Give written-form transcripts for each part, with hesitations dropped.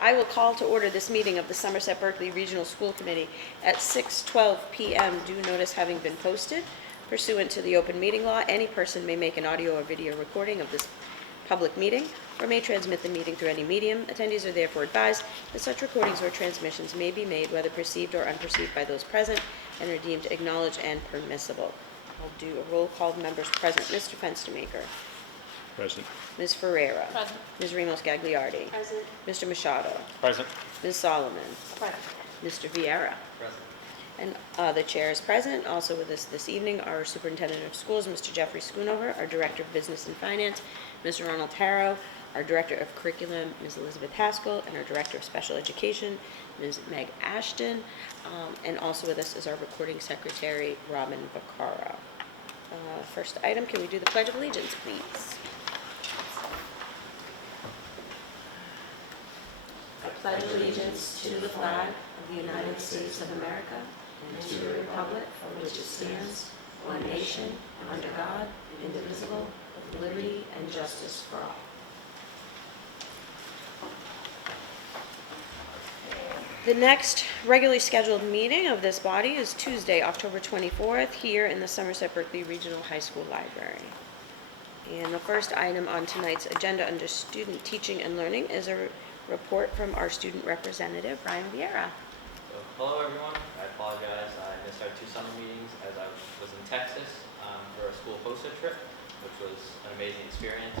I will call to order this meeting of the Somerset Berkley Regional School Committee at 6:12 p.m. Due notice having been posted. Pursuant to the open meeting law, any person may make an audio or video recording of this public meeting or may transmit the meeting through any medium. Attendees are therefore advised that such recordings or transmissions may be made, whether perceived or unperceived, by those present and are deemed acknowledged and permissible. I'll do a roll call of members present. Mr. Fenstermaker. Present. Ms. Ferreira. Present. Ms. Ramos-Gagliardi. Present. Mr. Machado. Present. Ms. Solomon. Present. Mr. Vieira. Present. And the chair is present. Also with us this evening, our Superintendent of Schools, Mr. Jeffrey Schoonover, our Director of Business and Finance, Mr. Ronald Taro, our Director of Curriculum, Ms. Elizabeth Haskell, and our Director of Special Education, Ms. Meg Ashton. And also with us is our Recording Secretary, Robin Vaccaro. First item, can we do the Pledge of Allegiance, please? I pledge allegiance to the flag of the United States of America and to the republic for which it stands, one nation, under God, indivisible, with liberty and justice for all. The next regularly scheduled meeting of this body is Tuesday, October 24th, here in the Somerset Berkley Regional High School Library. And the first item on tonight's agenda under Student Teaching and Learning is a report from our student representative, Ryan Vieira. Hello everyone, I apologize, I missed our 2 summer meetings as I was in Texas for a school poster trip, which was an amazing experience,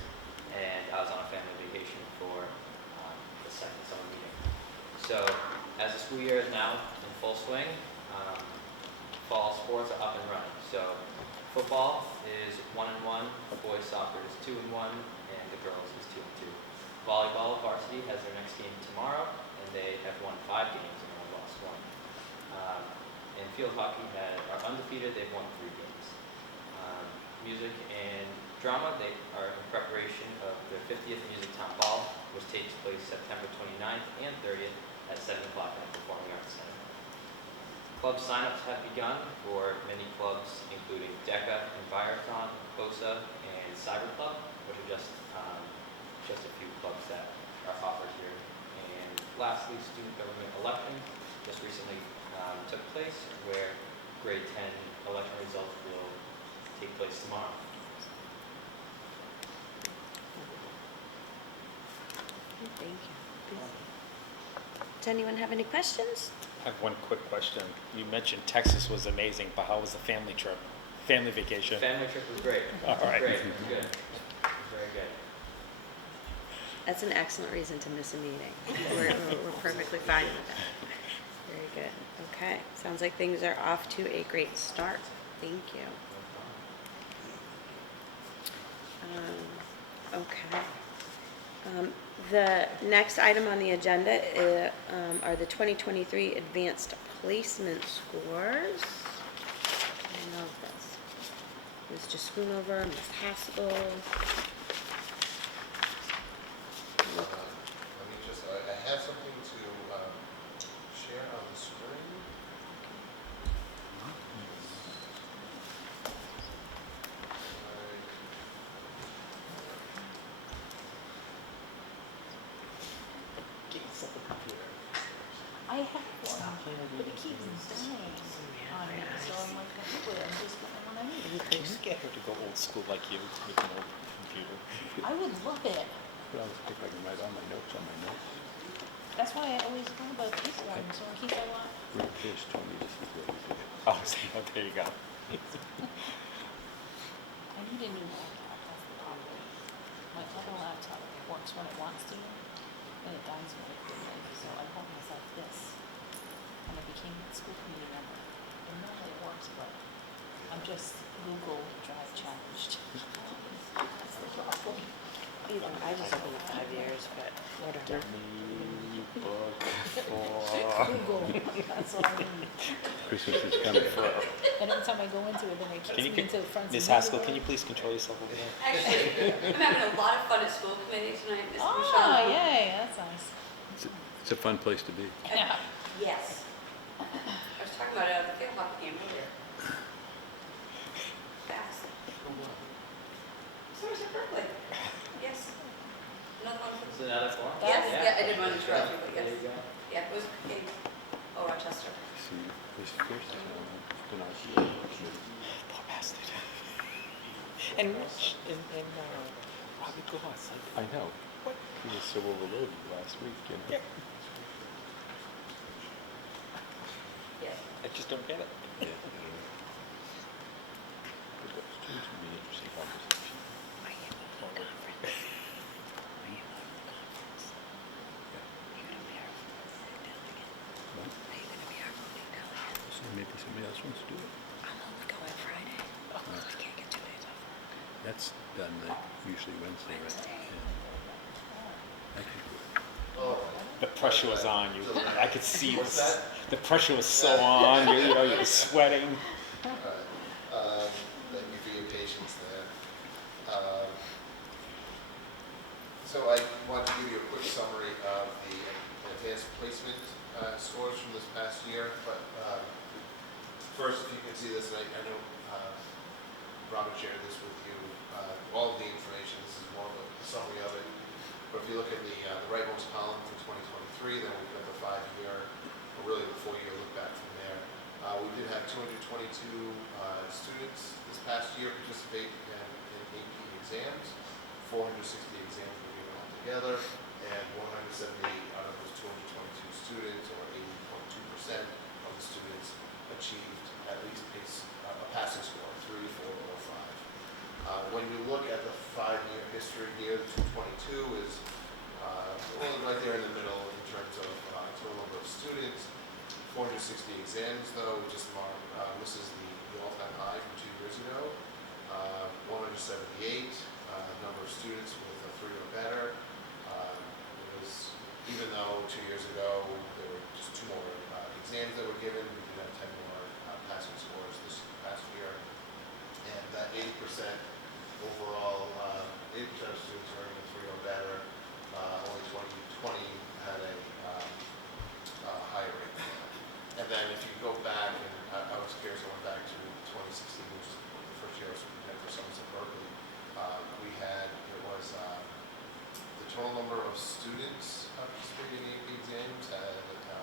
and I was on a family vacation for the second summer meeting. So, as the school year is now in full swing, fall sports are up and running. So, football is 1-1, boys soccer is 2-1, and the girls is 2-2. Volleyball varsity has their next game tomorrow, and they have won 5 games and only lost 1. And field hockey are undefeated, they've won 3 games. Music and drama, they are in preparation of their 50th Music Town Ball, which takes place September 29th and 30th at 7 o'clock in the Performing Arts Center. Club signups have begun for many clubs, including DECA, Enviroton, COSA, and Cyber Club, which are just a few clubs that are offered here. And lastly, student government elections just recently took place, where grade 10 election results will take place tomorrow. Thank you. Does anyone have any questions? I have one quick question. You mentioned Texas was amazing, but how was the family trip? Family vacation? Family trip was great. All right. Great. Good. Very good. That's an excellent reason to miss a meeting. We're perfectly fine with that. Very good. Okay. Sounds like things are off to a great start. Thank you. Okay. The next item on the agenda are the 2023 Advanced Placement Scores. I love this. Mr. Schoonover, Ms. Haskell. I have something to share on the screen. I have one, but it keeps dying on me, so I'm like, I'm just getting what I need. Just get her to go old school like you, with an old computer. I would love it. But I was if I can write all my notes on my notes. That's why I always go about this one, so in case I want. Here's 20, this is what you do. Oh, there you go. I need a new laptop, that's the problem. My other laptop works when it wants to, and it dies when it doesn't, so I bought myself this. And I became a school committee member. I know how it works, but I'm just Google Drive challenged. That's the problem. I was up in 5 years, but whatever. Dummy book Google, that's all I need. Christmas is coming. And every time I go into it, then it kicks me into the front. Ms. Haskell, can you please control yourself over there? Actually, I'm having a lot of fun at school committee tonight, Mr. Oh, Machado. yay, that's nice. It's a fun place to be. Yeah. Yes. I was talking about it at the field hockey game earlier. Fast. Somerset Berkley. Yes. another one for Is it another form? Yes, yeah, I didn't want to interrupt you, but There yes. you go. Yeah, it was in Rochester. See, this first time, then I see it. Poor bastard. And Rich, and Robbie Goss, I know. What? He was so overloaded last week, you know? Yeah. Yes. I just don't get it. Yeah. But those students would be an interesting conversation. What? So maybe somebody else wants to do it. That's done usually Wednesday, right? Yeah. I can do it. Oh, The pressure was on you. I could see What's this. that? The pressure was so on you. You know, you were sweating. all right. Thank you for your patience there. So I want to give you a quick summary of the advanced placement scores from this past year. But first, if you can see this, and I know Robert shared this with you, all of the information. This is more of a summary of it. But if you look at the rightmost column for 2023, then we've got the 5-year, or really the 4-year look back from there. We did have 222 students this past year participate in AP exams. 460 exams were given altogether, and 178 out of those 222 students, or 80.2% of the students, achieved at least a passing score, 3, 4, or 5. When you look at the 5-year history here, the 222 is right there in the middle in terms of total number of students. 460 exams, though, just this is the all-time high from 2 years ago. 178 number of students with a 3 or better. It was, even though 2 years ago there were just 2 more exams that were given, we did have 10 more passing scores this past year. And that 80% overall, 80% of students earning a 3 or better. Only 2020 had a higher rate than that. And then if you go back, and I was curious, I went back to 2016, which is the first year I was superintendent for Somerset Berkley. The total number of students participating in AP exams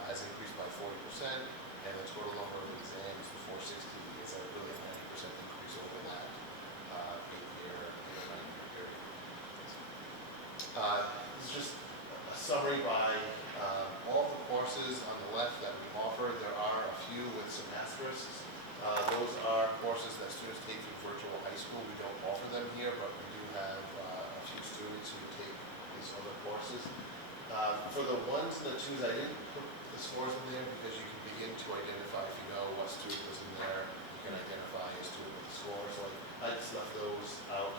has increased by 40%, and the total number of exams, the 460, is at really a 90% increase over that 8-year, 9-year period. This is just a summary by all the courses on the left that we offer. There are a few with some asterisks. Those are courses that students take through virtual high school. We don't offer them here, but we do have a few students who take these other courses. For the 1s and the 2s, I didn't put the scores in there because you can begin to identify, if you know what student was in there, you can identify a student with a score. So I just left those out.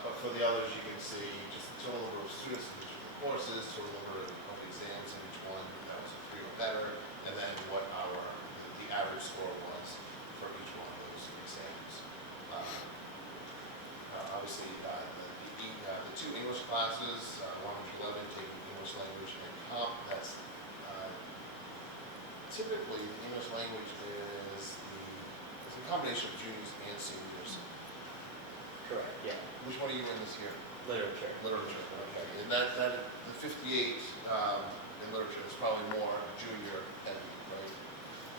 But for the others, you can see just the total number of students in each of the courses, total number of exams in each one that was a 3 or better, and then what the average score was for each one of those exams. Obviously, the 2 English classes, 111 taking English language and comp. That's typically the English language is a combination of juniors and seniors. Correct, yeah. Which one are you in this year? Literature. Literature. Okay, and that the 58 in literature is probably more junior heavy, right?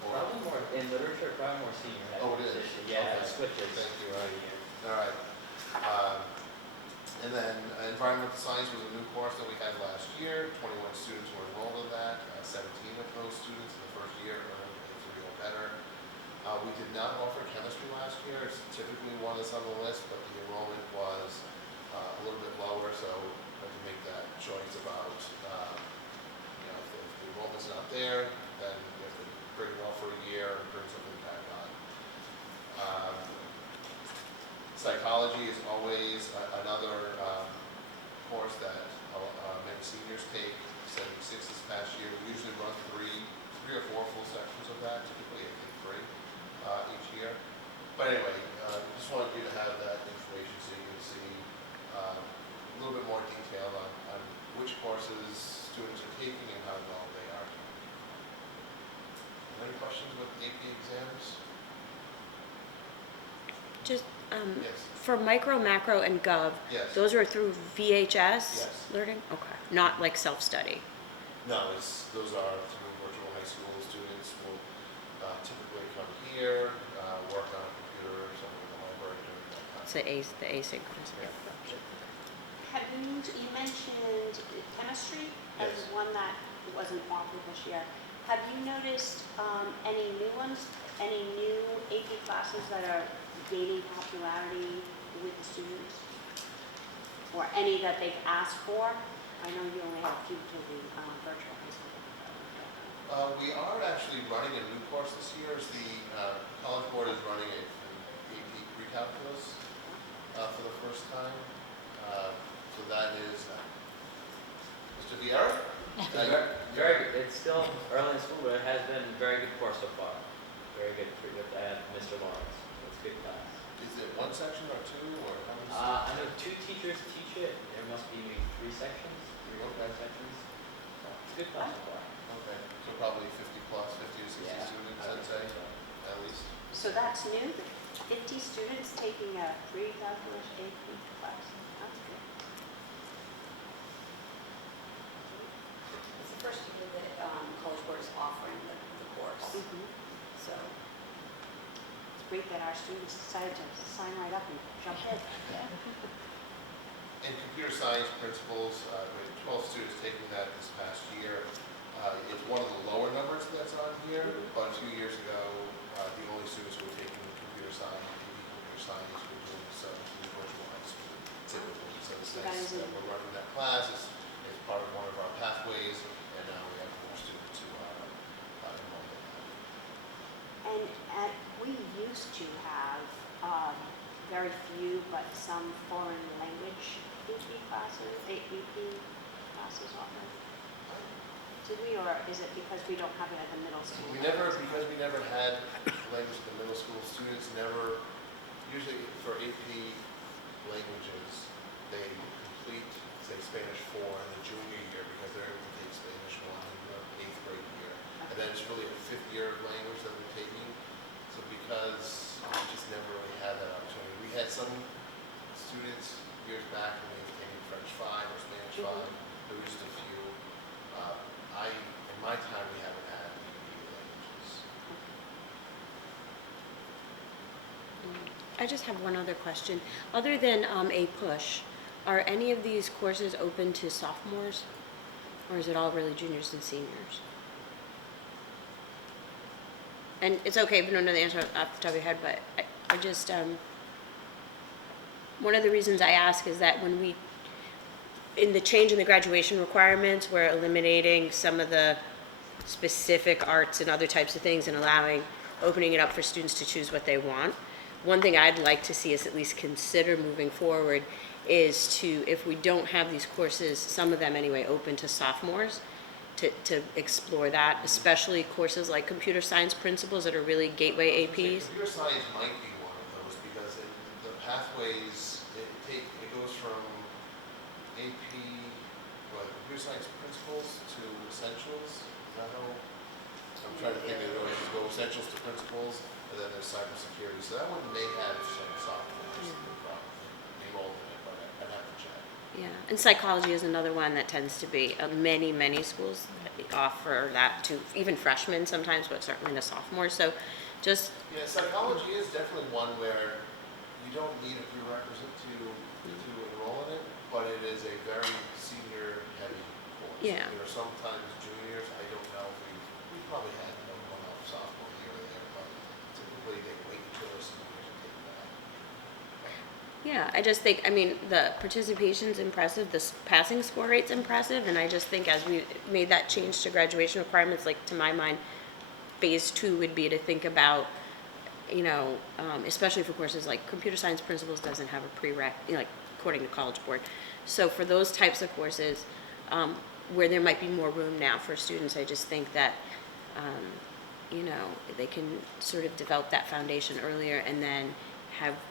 Or- Probably more, in literature, probably more senior heavy. Oh, it is? Yeah, Okay. it switches. Thank you. throughout the year. All right. And then environmental science was a new course that we had last year. 21 students were enrolled in that. 17 of those students in the first year earned a 3 or better. We did not offer chemistry last year. It's typically one that's on the list, but the enrollment was a little bit lower, so I had to make that choice about, if the enrollment's not there, then you have to bring it off for a year and bring something back on. Psychology is always another course that many seniors take, 76 this past year. We usually run three or 4 full sections of that, typically I think 3 each year. But anyway, just wanted you to have that information so you can see a little bit more detail on which courses students are taking and how involved they are. Any questions with AP exams? Just Yes. For micro, macro, and gov, Yes. those are through VHS Yes. learning? Okay, not like self-study. No, those are through virtual high school. Students will typically come here, work on a computer or something in the library during that time. It's the asynchronous. Have you mentioned chemistry as Yes. one that wasn't offered this year. Have you noticed any new ones, any new AP classes that are gaining popularity with the students? Or any that they've asked for? I know you only have a few to the virtual high school. We are actually running a new course this year. The College Board is running an AP pre-calculus for the first time. So that is Mr. Vieira? It's still early in school, but it has been a very good course so far. Very good. Pretty good. I have Mr. Lawrence. It's a good class. Is it one section or two or how many? I know 2 teachers teach it. There must be maybe 3 sections, 3 or 4 sections. So it's a good class so far. Okay, so probably 50 plus, 50 to 60 Yeah, students, I I'd would say, so. at least. So that's new, 50 students taking a pre-calculus AP class. That's good. It's the first year that College Board is offering the course, so. It's great that our students decided to sign right up and jump in. In computer science principles, we had 12 students taking that this past year. It's one of the lower numbers that's on here, but 2 years ago, the only students who were taking computer science were doing so in virtual high school typically. So it's So nice that is that we're running that class. It's part of one of our pathways, and now we have more students who are enrolled in that. And we used to have very few, but some foreign language AP classes offered. Did we, or is it because we don't have it at the middle school? Because we never had language at the middle school, students never, usually for AP languages, they complete, say, Spanish 4 in the junior year because they're able to take Spanish 1 in the 8th grade year. And then it's really a 5th year of language that we're taking. So because we just never really had that opportunity. We had some students years back when they were taking French 5 or Spanish 5. There were just a few. In my time, we haven't had AP languages. I just have one other question. Other than a push, are any of these courses open to sophomores? Or is it all really juniors and seniors? And it's okay if you don't know the answer off the top of your head, but I just, one of the reasons I ask is that when we, in the change in the graduation requirements, we're eliminating some of the specific arts and other types of things and opening it up for students to choose what they want. One thing I'd like to see us at least consider moving forward is to, if we don't have these courses, some of them anyway, open to sophomores, to explore that, especially courses like computer science principles that are really gateway APs. Computer science might be one of those because the pathways, it goes from AP, computer science principles to essentials. Is that how? I'm trying to think of it. It always go essentials to principles, and then there's cybersecurity. So that one may have some sophomores enrolled in it, but I'd have to check. Yeah, and psychology is another one that tends to be, many schools offer that to even freshmen sometimes, but certainly to sophomores. So just, Yeah, psychology is definitely one where you don't need a prerequisite to enroll in it, but it is a very senior heavy course. Yeah. There are sometimes juniors, I don't know, we probably had one off sophomore year or there, but typically they wait until their senior year to take that. yeah, I just think, the participation's impressive, the passing score rate's impressive, and I just think as we made that change to graduation requirements, like to my mind, phase 2 would be to think about, especially for courses like computer science principles doesn't have a prereq, like according to College Board. So for those types of courses, where there might be more room now for students, I just think that, they can sort of develop that foundation earlier and then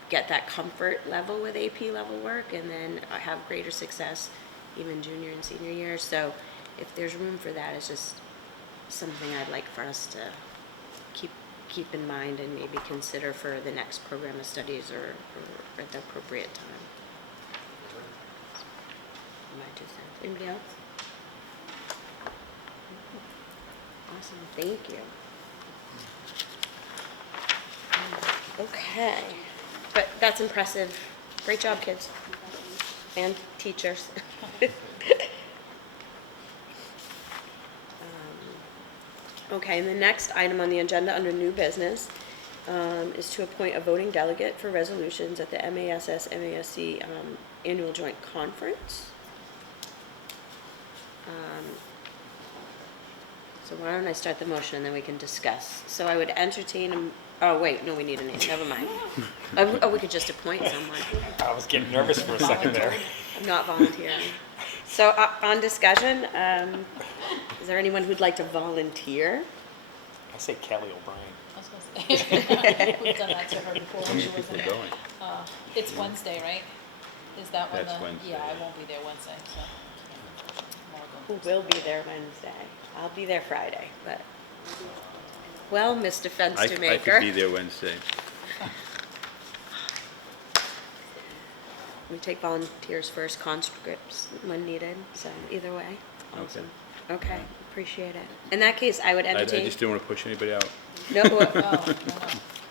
get that comfort level with AP level work and then have greater success even junior and senior year. So if there's room for that, it's just something I'd like for us to keep in mind and maybe consider for the next program of studies or at the appropriate time. My 2 cents. Anybody else? Awesome, thank you. Okay, but that's impressive. Great job, kids and teachers. Okay, and the next item on the agenda under new business is to appoint a voting delegate for resolutions at the MASS-MASC Annual Joint Conference. So why don't I start the motion and then we can discuss. So I would entertain, oh wait, no, we need a name, never mind. Oh, we could just appoint someone. I was getting nervous for a second there. I'm not volunteering. So on discussion, is there anyone who'd like to volunteer? I say Kelly O'Brien. I was gonna say, we've done that to her before How when many she people wasn't. are going? It's Wednesday, right? Is that when That's Wednesday, yeah, I yeah. won't be there Wednesday, so. Who will be there Wednesday? I'll be there Friday, but, well, Mr. Fence I to could be Maker. there Wednesday. We take volunteers first, conscripts when needed, so either way. Awesome. Okay, appreciate it. In that case, I would I entertain, just didn't want to push anybody out. no, Oh, no, no.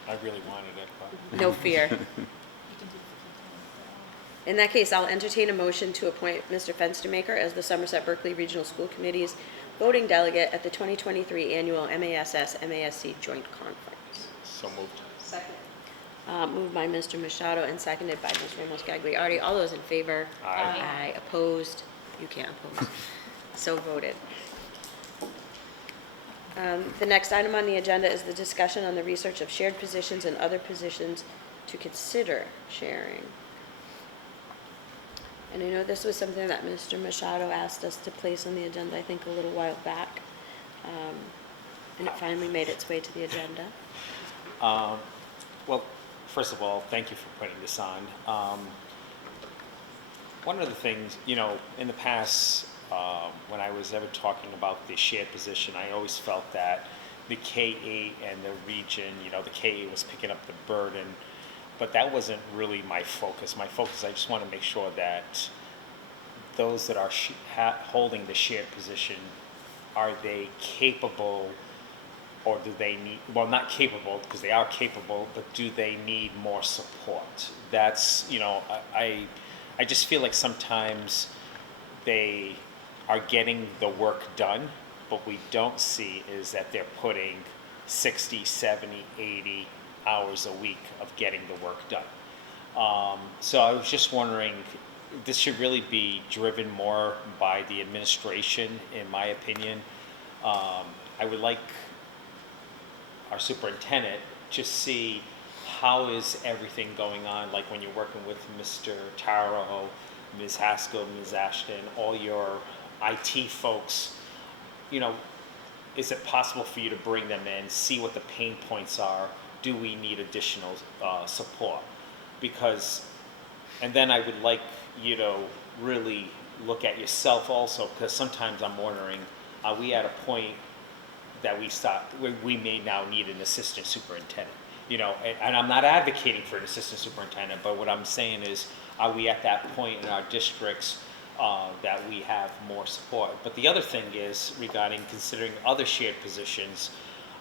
I really wanted it, but no fear. You can do In that case, I'll entertain a motion to appoint Mr. Fenstermaker as the Somerset Berkley Regional School Committee's voting delegate at the 2023 Annual MASS-MASC Joint Conference. so moved. Second. Moved by Mr. Machado and seconded by Ms. Ramos Gagliardi. All those in favor? Aye. Aye. Opposed? You can't oppose. So voted. The next item on the agenda is the discussion on the research of shared positions and other positions to consider sharing. And I know this was something that Mr. Machado asked us to place on the agenda, I think, a little while back. And it finally made its way to the agenda. Well, first of all, thank you for putting this on. One of the things, in the past, when I was ever talking about the shared position, I always felt that the K-8 and the region, the K-8 was picking up the burden, but that wasn't really my focus. My focus, I just want to make sure that those that are holding the shared position, are they capable, or do they need, well, not capable, because they are capable, but do they need more support? That's, I just feel like sometimes they are getting the work done, but we don't see is that they're putting 60, 70, 80 hours a week of getting the work done. So I was just wondering, this should really be driven more by the administration, in my opinion. I would like our superintendent to see how is everything going on, like when you're working with Mr. Taro, Ms. Haskell, Ms. Ashton, all your IT folks, is it possible for you to bring them in, see what the pain points are? Do we need additional support? Because, and then I would like you to really look at yourself also, because sometimes I'm wondering, are we at a point that we may now need an assistant superintendent? And I'm not advocating for an assistant superintendent, but what I'm saying is, are we at that point in our districts that we have more support? But the other thing is regarding considering other shared positions.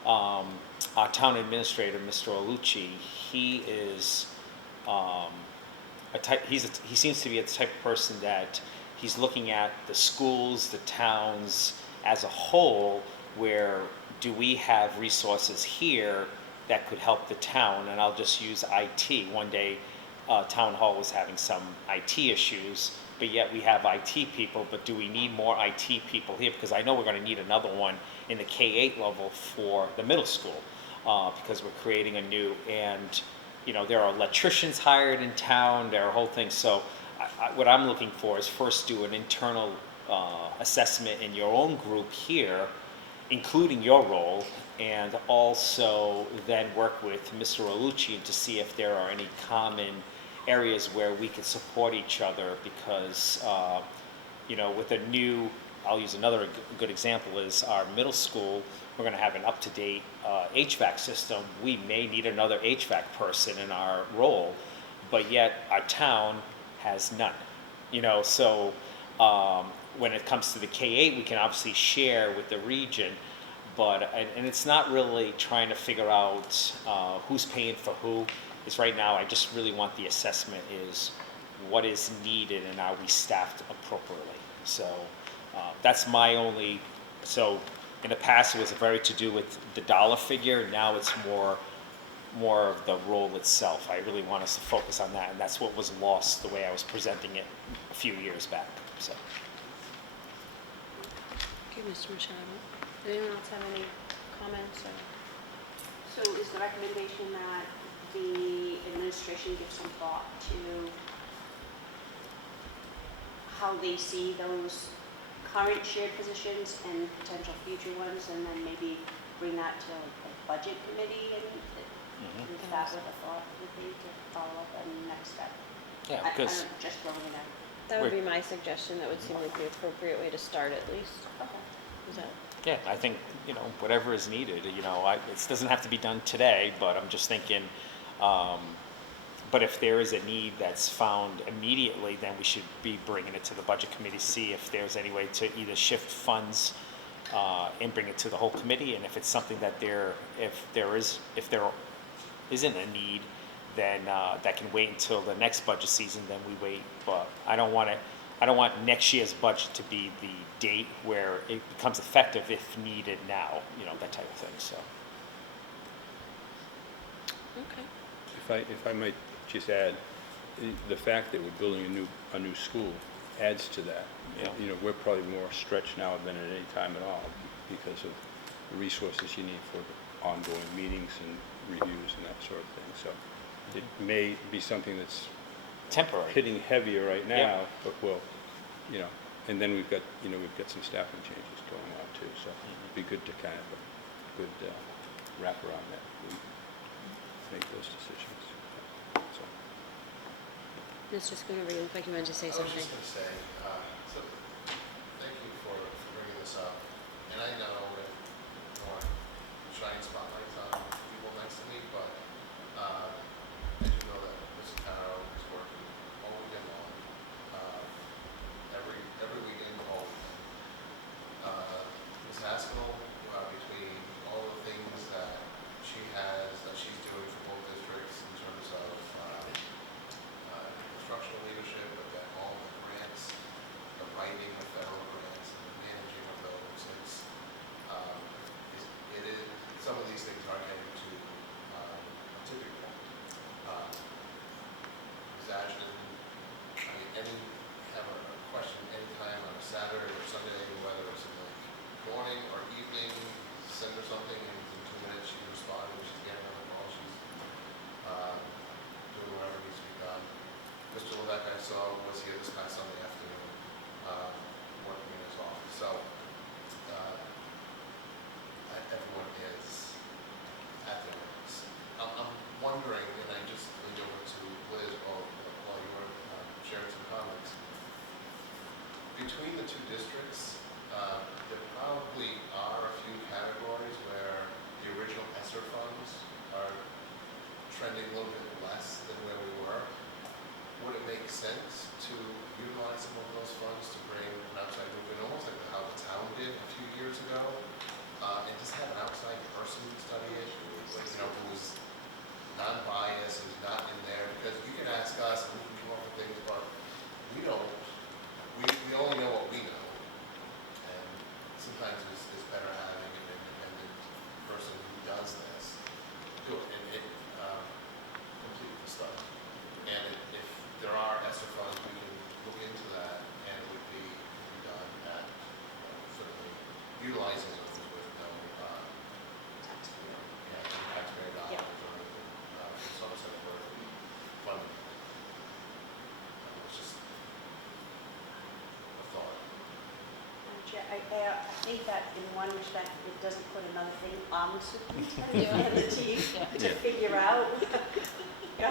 Our town administrator, Mr. Olucci, he is he seems to be the type of person that he's looking at the schools, the towns as a whole, where do we have resources here that could help the town? And I'll just use IT. One day, Town Hall was having some IT issues, but yet we have IT people, but do we need more IT people here? Because I know we're going to need another one in the K-8 level for the middle school, because we're creating a new, and there are electricians hired in town, there are whole things. So what I'm looking for is first do an internal assessment in your own group here, including your role, and also then work with Mr. Olucci to see if there are any common areas where we can support each other, because with a new I'll use another good example is our middle school. We're going to have an up-to-date HVAC system. We may need another HVAC person in our role, but yet our town has none. So when it comes to the K-8, we can obviously share with the region, but and it's not really trying to figure out who's paying for who. It's right now, I just really want the assessment is what is needed and are we staffed appropriately. So that's my only, so in the past it was very to do with the dollar figure, now it's more of the role itself. I really want us to focus on that, and that's what was lost the way I was presenting it a few years back, so. Okay, Mr. Machado. Anyone else have any comments? So is the recommendation that the administration give some thought to how they see those current shared positions and potential future ones, and then maybe bring that to a budget committee, and if that with a thought would be to follow up on the next step? Yeah, I because don't, just throwing it out. That would be my suggestion. That would seem like the appropriate way to start at least. Okay. Is that? yeah, I think, whatever is needed, it doesn't have to be done today, but I'm just thinking, but if there is a need that's found immediately, then we should be bringing it to the budget committee, see if there's any way to either shift funds and bring it to the whole committee, and if it's something that if there isn't a need, then that can wait until the next budget season, then we wait. But I don't want next year's budget to be the date where it becomes effective if needed now, that type of thing, so. Okay. If I might just add, the fact that we're building a new school adds to that. Yeah. We're probably more stretched now than at any time at all because of the resources you need for the ongoing meetings and reviews and that sort of thing. So it may be something that's Temporary. hitting heavier right now, Yeah. but and then we've got some staffing changes going on too. So it'd be good to kind of a good wrap around that. We make those decisions. So. Mr. Schoonover, you look like you wanted to say I was something. just going to say, so thank you for bringing this up. And I know that I don't want shining spotlights on people next to me, but I do know that Mr. Caro is working all weekend long, every weekend always. Ms. Haskell, between all the things that she's doing for both districts in terms of instructional leadership, but then all the grants, the writing of federal grants, and the managing of those, it is, some of these things are getting to a tipping point. Ms. Ashton, have a question anytime on a Saturday or Sunday, whether it's in the morning or evening, send her something, and in 2 minutes she can respond, when she's getting on the call, she's doing whatever needs to be done. Mr. Levesque, I saw, was here this past Sunday afternoon, working in his office. So everyone is at their limits. I'm wondering, and I just leaned over to Liz while you were sharing some comments. Between the two districts, there probably are a few categories where the original ESSER funds are trending a little bit less than where we were. Would it make sense to utilize some of those funds to bring an outside group in, almost like how the town did a few years ago, and just have an outside person study it, who's non-biased, who's not in there? Because you can ask us, and we can come up with things, but we don't. We only know what we know, and sometimes it's better having an independent person who does this do it and complete the study. And if there are ESSER funds, we can look into that, and it would be done at certainly utilizing those with no taxpayer dollars or anything from Somerset Berkley funding. It's just a thought. I think that in one respect, it doesn't put another thing on the superintendent and the team to figure out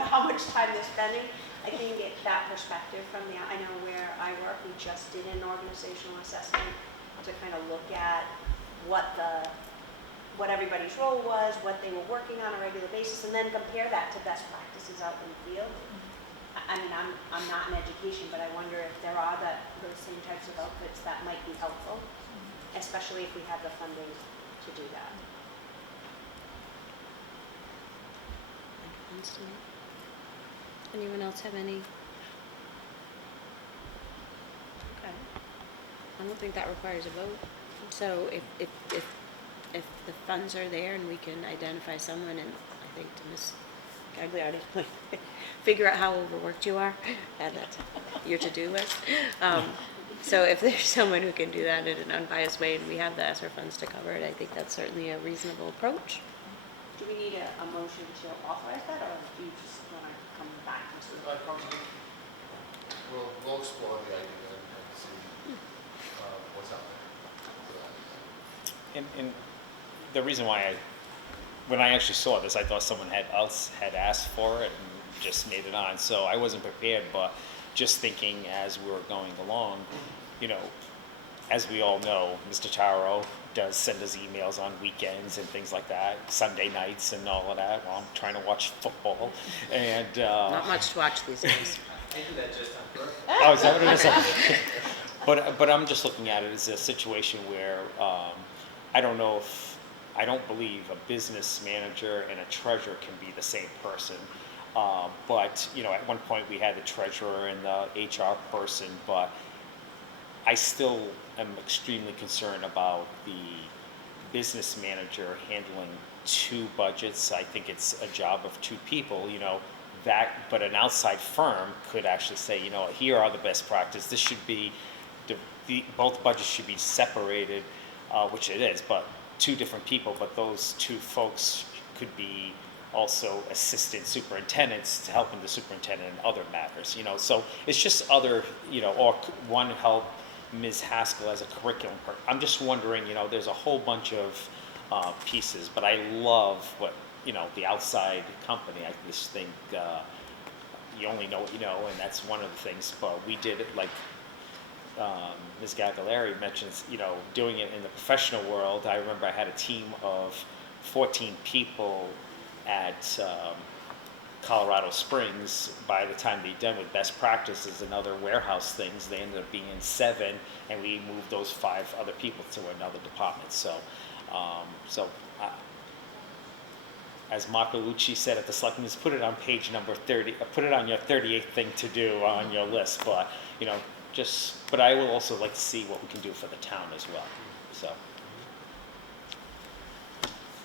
how much time they're spending. I can get that perspective from I know where I work, we just did an organizational assessment to kind of look at what everybody's role was, what they were working on a regular basis, and then compare that to best practices out in the field. I mean, I'm not in education, but I wonder if there are those same types of outfits that might be helpful, especially if we have the funding to do that. Anyone else have any? Okay. I don't think that requires a vote. So if the funds are there and we can identify someone, and I think to Ms. Gagliardi, figure out how overworked you are, add that to your to-do list. So if there's someone who can do that in an unbiased way and we have the ESSER funds to cover it, I think that's certainly a reasonable approach. Do we need a motion to authorize that, or do you just want to come back and see? We'll explore the idea and see what's out there. And the reason why when I actually saw this, I thought someone else had asked for it and just made it on. So I wasn't prepared, but just thinking as we were going along, you know, as we all know, Mr. Taro does send us emails on weekends and things like that, Sunday nights and all of that, while I'm trying to watch football. And Not much to watch these days. I do that just on purpose. oh, is that what it is? But I'm just looking at it as a situation where I don't believe a business manager and a treasurer can be the same person. But you know, at one point we had the treasurer and the HR person, but I still am extremely concerned about the business manager handling two budgets. I think it's a job of two people, you know, but an outside firm could actually say, you know, here are the best practices. This should be, both budgets should be separated, which it is, but two different people, but those two folks could be also assistant superintendents to helping the superintendent in other matters, you know. So it's just other, you know, or one help Ms. Haskell as a curriculum. I'm just wondering, you know, there's a whole bunch of pieces, but I love what, you know, the outside company. I just think you only know what you know, and that's one of the things. But we did it like Ms. Gagliardi mentions, you know, doing it in the professional world. I remember I had a team of 14 people at Colorado Springs. By the time they'd done with best practices and other warehouse things, they ended up being 7, and we moved those 5 other people to another department. So, as Marco Lucci said at the Selectmen's, put it on page number 30, put it on your 38th thing to do on your list. But you know, but I will also like to see what we can do for the town as well. So.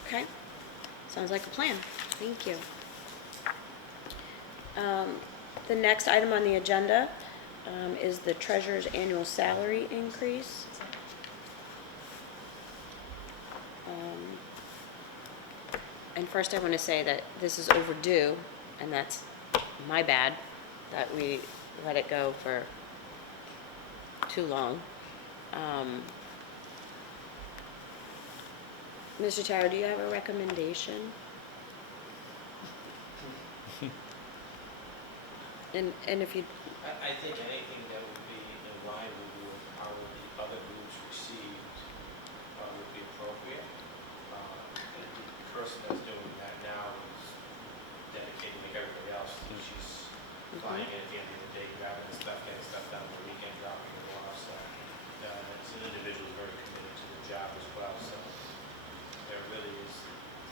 Okay, sounds like a plan. Thank you. The next item on the agenda is the treasurer's annual salary increase. And first I want to say that this is overdue, and that's my bad that we let it go for too long. Mr. Taro, do you have a recommendation? And if you, I think anything that would be in line with how the other groups received would be appropriate. The person that's doing that now is dedicated like everybody else. She's flying in at the end of the day, grabbing the stuff, getting stuff done on the weekend, dropping it off. So it's an individual who's very committed to the job as well. So there really is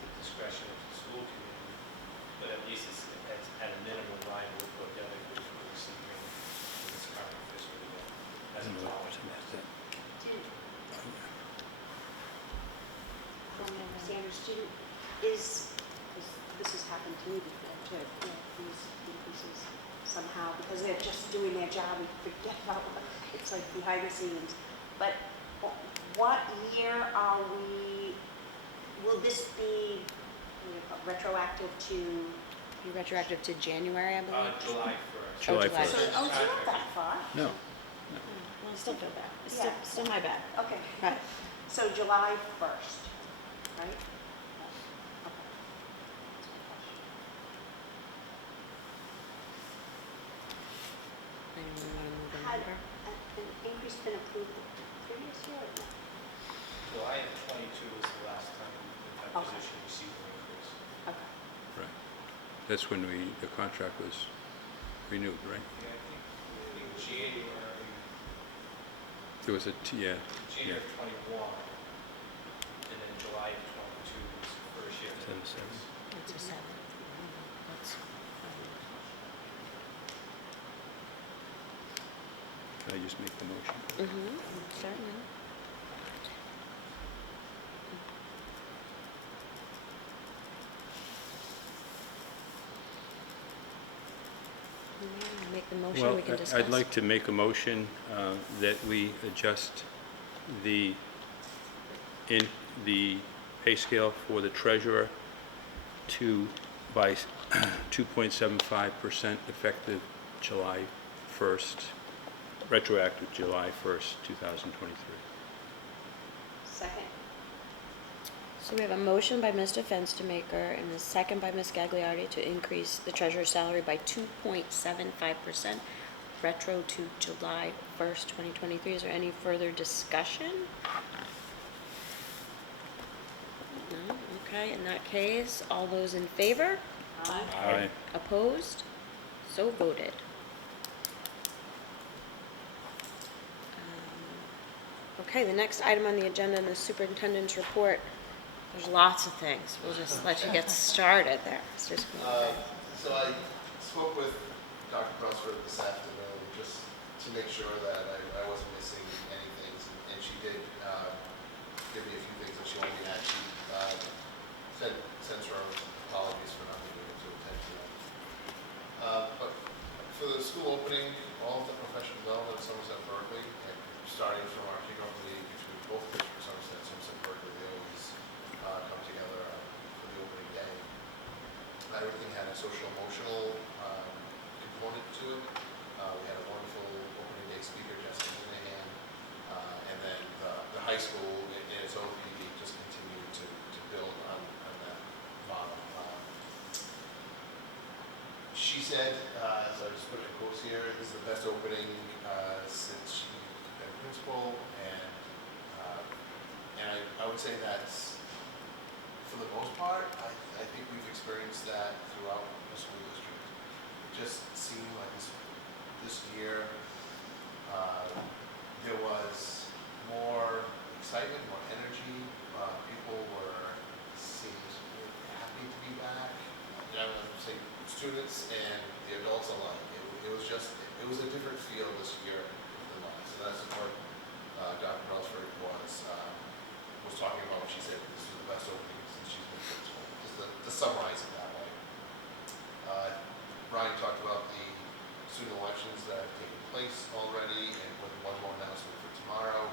the discretion of the school committee, but at least it's at a minimum line with what the other groups were receiving in this current fiscal year as a college. Sanders, this has happened to me before too, these increases somehow, because they're just doing their job, we forget about what, it's like behind the scenes. But what year will this be retroactive to? retroactive to January, I believe? July 1st. July July 1st. It's not that far. No. Well, I still feel bad. It's Yeah. still my bad. Okay. Right. So July 1st, right? Okay. Anyone want to move a Had number? an increase been approved previously? this year or no? July of '22 was the last time that Okay. position received an increase. Okay. Right. That's when the contract was renewed, right? Yeah, I think January, There was a, yeah, January of '21, and then July of '22 was the first year. of the 7-7. increase. It's a 7. That's, Can I just make the motion? Certainly. Make the motion, Well, we can discuss. I'd like to make a motion that we adjust the, in the pay scale for the treasurer by 2.75% effective July 1st, retroactive July 1st, 2023. Second. So we have a motion by Mr. Fenstermaker and a second by Ms. Gagliardi to increase the treasurer's salary by 2.75%, retro to July 1st, 2023. Is there any further discussion? No? Okay, in that case, all those in favor? Aye. Aye. Opposed? So voted. Okay, the next item on the agenda in the superintendent's report, there's lots of things. We'll just let you get started there. Mr. School. So I spoke with Dr. Brunsford this afternoon just to make sure that I wasn't missing any things, and she did give me a few things that she wanted me to add. She sends her apologies for not being able to attend to them. But for the school opening, all of the professional development at Somerset Berkley, and starting from our kickoff meeting between both districts, Somerset and Somerset Berkley, they always come together for the opening day. Everything had a social emotional component to it. We had a wonderful opening day speaker, Justin Hanahan, and then the high school in its OPD just continued to build on that model. She said, so I just put in quotes here, this is the best opening since she's been principal, and I would say that's, for the most part, I think we've experienced that throughout the school district. It just seemed like this year, there was more excitement, more energy. People seemed happy to be back. You know, I'm saying students and the adults alike. It was a different feel this year than last. So that's what Dr. Brelsford was talking about when she said this was the best opening since she's been principal. Just to summarize it that way. Brian talked about the student elections that have taken place already, and with one more announcement for tomorrow.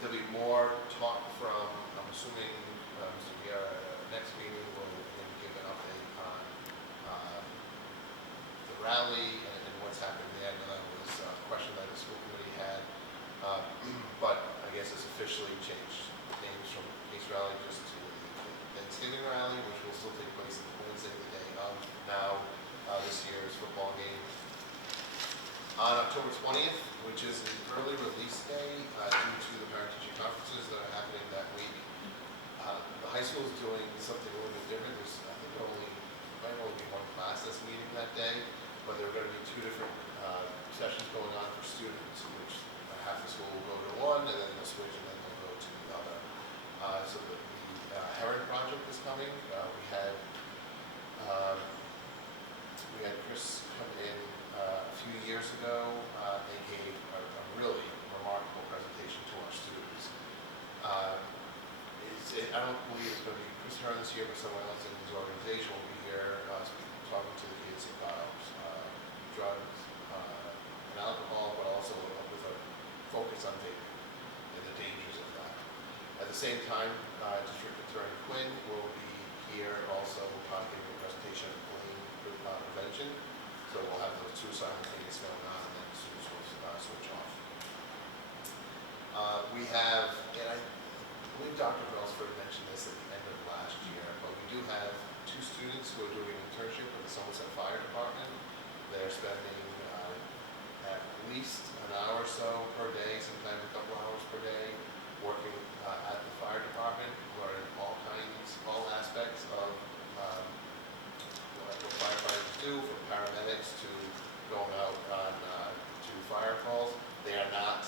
There'll be more talk from, I'm assuming, Mr. Vieira at our next meeting will give an update on the rally and what's happening there. I know that was a question that the school committee had, but I guess it's officially changed names from Case Rally just to the Thanksgiving Rally, which will still take place on Wednesday, the day of now this year's football game. On October 20th, which is an early release day due to the parent-teacher conferences that are happening that week, the high school is doing something a little bit different. There's, I think, might only be one class that's meeting that day, but there are going to be two different sessions going on for students, which half the school will go to one, and then they'll switch, and then they'll go to the other. So the Heron Project is coming. We had Chris come in a few years ago. They gave a really remarkable presentation to our students. I don't believe it's going to be Chris Heron this year, but someone else in his organization will be here talking to the kids about drugs and alcohol, but also with a focus on vaping and the dangers of that. At the same time, District Attorney Quinn will be here also giving a presentation on bullying prevention. So we'll have those two simultaneous going on, and then the students will switch off. We have, and I believe Dr. Brelsford mentioned this at the end of last year, but we do have two students who are doing an internship with the Somerset Fire Department. They're spending at least an hour or so per day, sometimes a couple hours per chance to going out on, to fire calls. They are not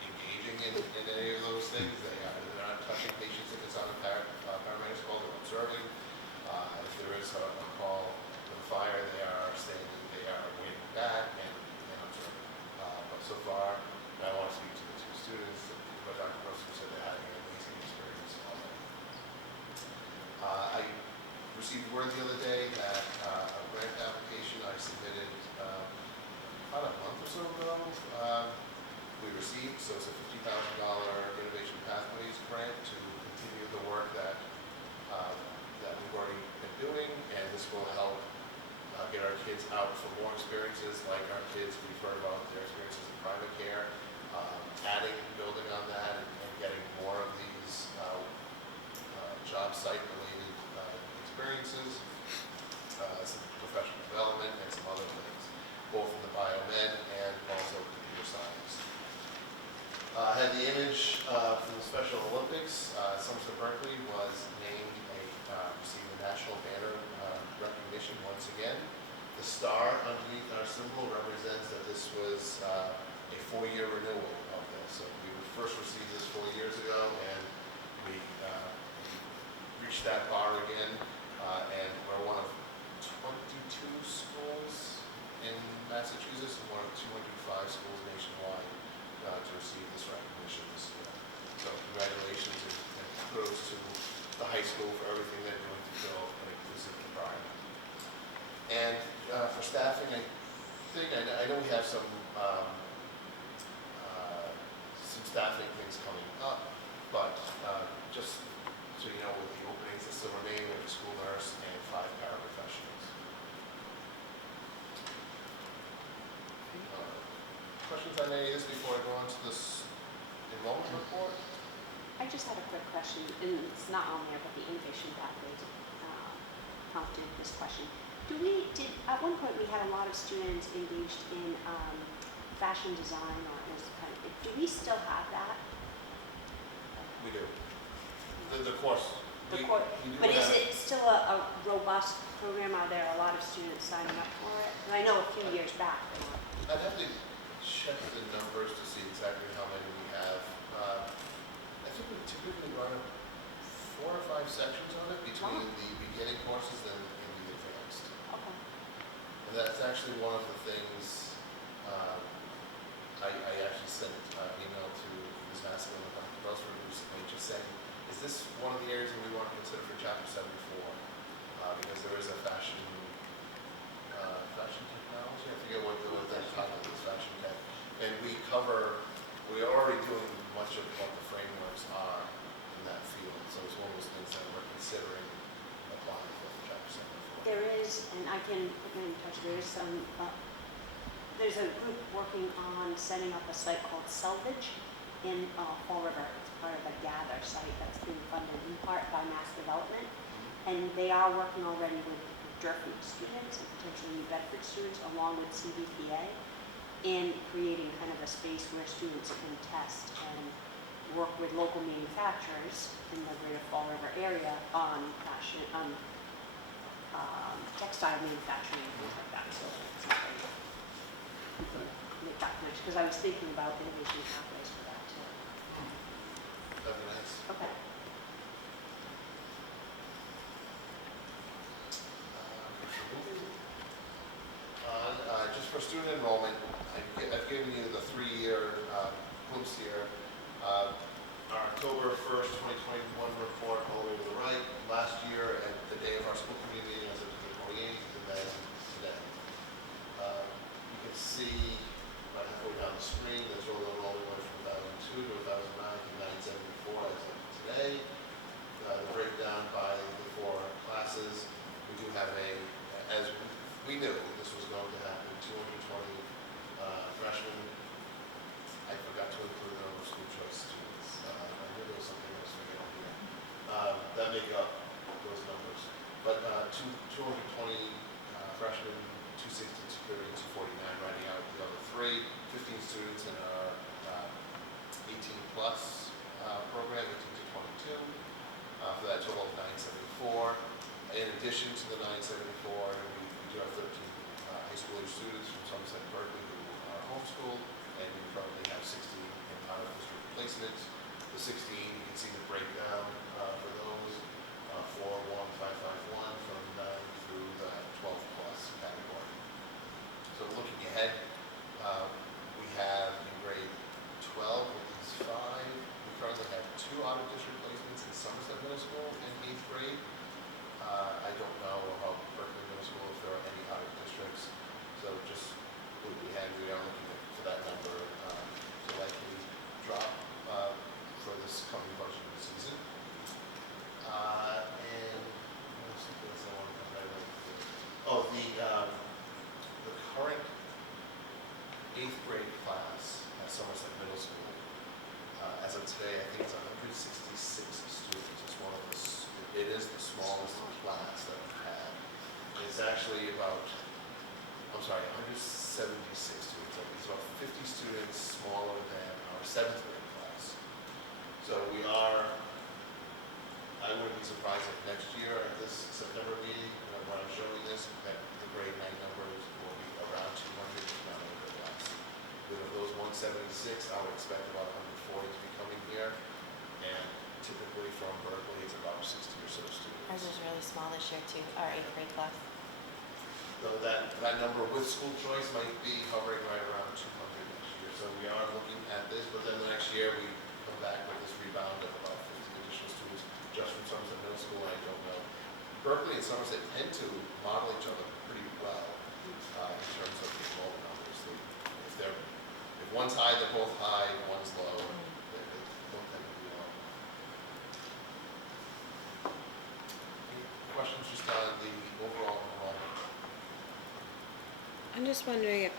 engaging in any of those things. They're not touching patients if it's on a paramedics call, they're observing. If there is a call with a fire, they are standing, they are waiting back and observing. But so far, I want to speak to the two students, but Dr. Gross said they're having an amazing experience already. I received word the other day that a grant application I submitted about a month or so ago, we received, so it's a $50,000 Innovation Pathways grant to continue the work that we've already been doing, and this will help get our kids out for more experiences like our kids. We've heard about their experiences in private care, building on that, and getting more of these job site related experiences, some professional development, and some other things, both in the biomed and also computer science. I had the image from the Special Olympics. Somerset Berkley was named received a national banner recognition once again. The star underneath our symbol represents that this was a 4-year renewal of this. So we first received this 4 years ago, and we reached that bar again, and we're one of 22 schools in Massachusetts and one of 205 schools nationwide to receive this recognition this year. So congratulations and kudos to the high school for everything they're doing to build an inclusive environment. And for staffing, I know we have some staffing things coming up, but just so you know, with the openings that still remain, we have a school nurse and 5 paraprofessionals. Questions on any of this before I go on to this enrollment report? I just had a quick question, and it's not on there, but the innovation pathways prompted this question. At one point we had a lot of students engaged in fashion design, or do we still have that? We do. The course. We do But is have it still a robust program? Are there a lot of students signing up for it? And I know a few years back. I'd have to check the numbers to see exactly how many we have. I think we typically run 4 or 5 sections on it between the beginning courses and the advanced. Okay. And that's actually one of the things I actually sent an email to Ms. Maskell and Dr. Brelsford recently just saying, is this one of the areas that we want to consider for Chapter 74? Because there is a fashion technology, I forget what the topic is, fashion tech. And we're already doing much of what the frameworks are in that field. So it's one of those things that we're considering applying for Chapter 74. There is, and I can put you in touch, there's a group working on setting up a site called Selvage in Fall River. It's part of a Gather site that's being funded in part by Mass Development. And they are working already with Durfee students and potentially New Bedford students along with CVPA in creating kind of a space where students can test and work with local manufacturers in the greater Fall River area on fashion, textile manufacturing and things like that. So it's something we can make that connection, because I was thinking about innovation pathways for that too. That'd be nice. Okay. Just for student enrollment, I've given you the 3-year glimpse here. Our October 1st, 2021 report all the way to the right. Last year, at the day of our school committee meeting, as of September 28th, and then today. You can see right halfway down the screen, the total enrollment went from 2002 to 2009 to 974 as of today. The breakdown by the 4 classes. We do have as we knew this was going to happen, 220 freshmen. I forgot to include the number of school choice students. I knew there was something else figured out here. That make up those numbers. But 220 freshmen, 260, 230, 249 writing out the other 3, 15 students in our 18 plus program, 18 to 22. For that total of 974. In addition to the 974, we do have 13 high school age students from Somerset Berkley who are homeschooled, and we currently have 16 in out-of-district placements. The 16, you can see the breakdown for those, 4, 1, 5, 5, 1, from 9 through the 12 plus category. So looking ahead, we have in grade 12 with these 5, we currently have 2 out-of-district placements in Somerset Middle School in 8th grade. I don't know about Berkeley Middle School if there are any out-of-districts, so just what we are looking for that number to likely drop for this coming budget season. And what else is I want to highlight? Oh, the current 8th grade class at Somerset Middle School, as of today, I think it's 166 students. It's one of the, it is the smallest class that we've had. It's actually about, I'm sorry, 176 students. It's about 50 students smaller than our 7th grade class. So we are, I wouldn't be surprised if next year at this September meeting, when I'm showing this, that the grade 9 numbers will be around 200, if not a little bit less. With those 176, I would expect about 140 to be coming here, and typically from Berkeley, it's about 60 or so students. Ours is really small this year too, our 8th grade class. So that number with school choice might be hovering right around 200 next year. So we are looking at this, but then the next year we come back with this rebound of about 50 additional students just from Somerset Middle School. I don't know. Berkeley and Somerset tend to model each other pretty well in terms of the enrollment numbers. If one's high, they're both high. If one's low, they don't tend to be low. Any questions just on the overall enrollment? I'm just wondering if,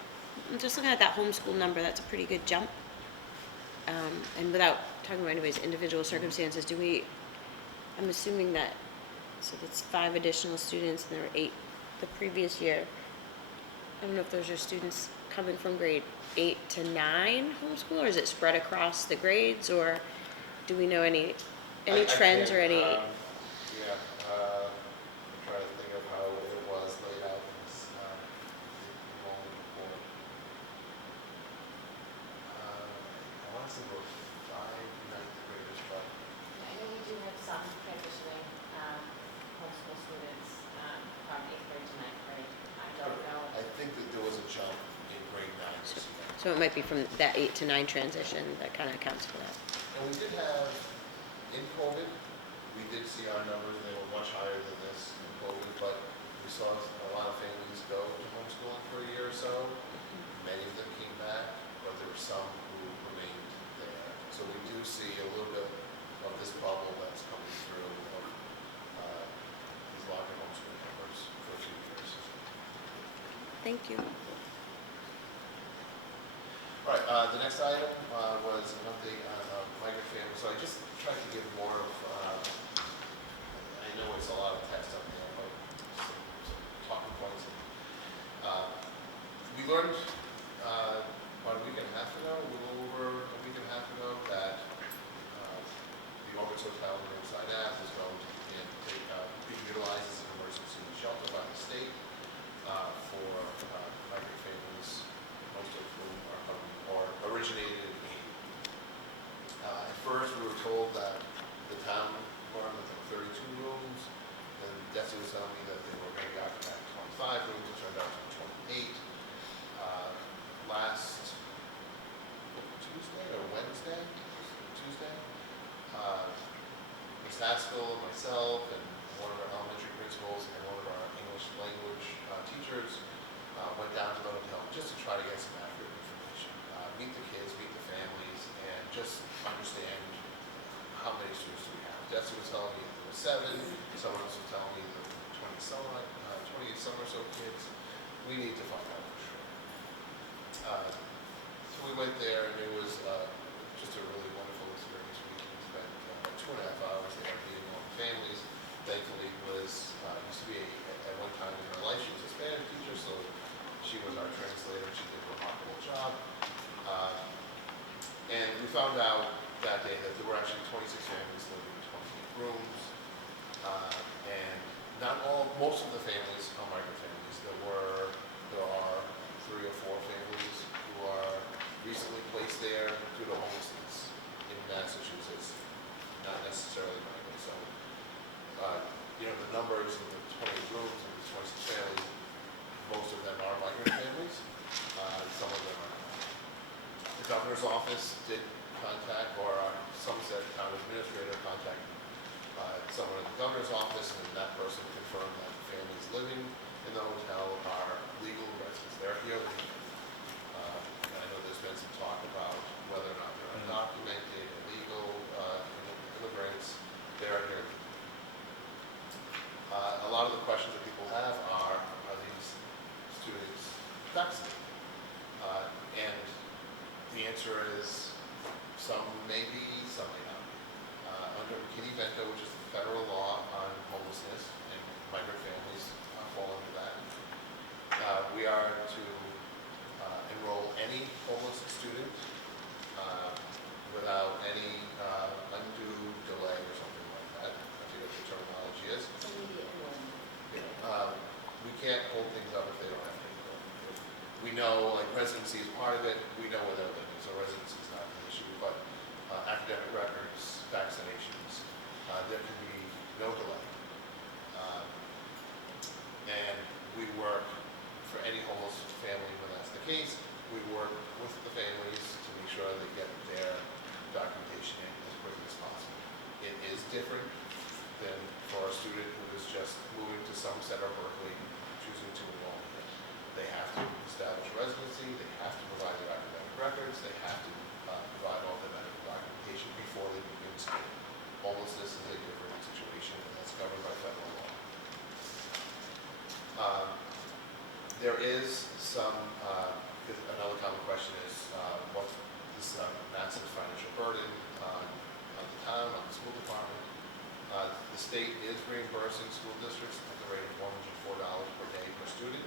I'm just looking at that homeschool number, that's a pretty good jump. And without talking about anybody's individual circumstances, I'm assuming that, so that's 5 additional students and there were 8 the previous year. I don't know if those are students coming from grade 8 to 9 homeschool, or is it spread across the grades, or do we know any trends or any? I'm trying to think of how it was laid out in this enrollment report. I want to say about 5 9th graders, but I know we do have some transitioning homeschool students from 8th grade to 9th grade. I don't know. I think that there was a jump in grade 9 this year. So it might be from that 8 to 9 transition that kind of accounts for that. And we did have, in COVID, we did see our numbers, and they were much higher than this in COVID, but we saw a lot of families go to homeschooling for a year or so. Many of them came back, but there were some who remained there. So we do see a little bit of this bubble that's coming through of these larger homeschooling numbers for a few years. Thank you. All right, the next item was an update on migrant families. So I just tried to give more of, I know it's a lot of text up there, but some talking points. We learned about a week and a half ago, a little over a week and a half ago, that the Orbitz Hotel in Riverside Ave is going to be utilized as an emergency shelter by the state for migrant families, most of whom are coming or originated in Haiti. At first, we were told that the town run with 32 rooms, and Desi was telling me that they were going to be out at 25 rooms. It turned out to be 28. Last Tuesday or Wednesday, Tuesday, Ms. Haskell, myself, and one of our elementary principals and one of our English language teachers went down to the hotel just to try to get some accurate information, meet the kids, meet the families, and just understand how many students do we have. Desi was telling me there were 7. Someone else was telling me there were 20 some or so kids. We need to find out for sure. So we went there, and it was just a really wonderful experience. We spent 2.5 hours there meeting all the families. Thankfully, Liz used to be, at one time in her life, she was a Spanish teacher, so she was our translator. She did a remarkable job. And we found out that day that there were actually 26 families living in 28 rooms. And not all, most of the families are migrant families. There are due to homelessness in Massachusetts, not necessarily migrant. So, the numbers of the 20 rooms and the 26 families, most of them are migrant families. Some of them are not. The governor's office did contact, or our Somerset Town Administrator contacted someone in the governor's office, and that person confirmed that the families living in the hotel are legal residents. They're here legally. And I know there's been some talk about whether or not they're undocumented, illegal immigrants. They're here legally. A lot of the questions that people have are these students vaccinated? And the answer is some may be, some may not be. Under McKinney-Vento, which is the federal law on homelessness, and migrant families fall under that, we are to enroll any homeless student without any undue delay or something like that. I forget what the terminology is. It's immediate enrollment. We can't hold things up if they don't have things up. We know, like, residency is part of it. We know where they're living, so residency is not an issue. But academic records, vaccinations, there can be no delay. And we work for any homeless family when that's the case. We work with the families to make sure they get their documentation in as quickly as possible. It is different than for a student who is just moving to Somerset or Berkeley, choosing to enroll here. They have to establish residency, they have to provide their academic records, they have to provide all their medical documentation before they begin school. Homelessness is a different situation, and that's governed by federal law. There is some, another common question is, what's this massive financial burden on the town, on the school department? The state is reimbursing school districts at the rate of $104 per day per student.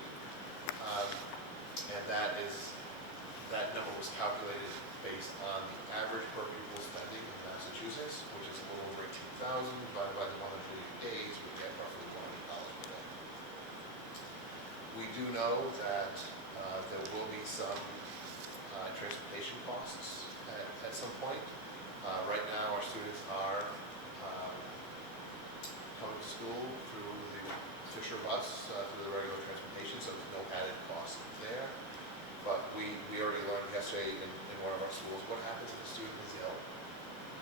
And that number was calculated based on the average per pupil spending in Massachusetts, which is a little over 18,000 divided by the 180 days, we get roughly $100 per day. We do know that there will be some transportation costs at some point. Right now, our students are coming to school through the Fisher bus, through the regular transportation, so there's no added cost there. But we already learned yesterday in one of our schools, what happens if a student is ill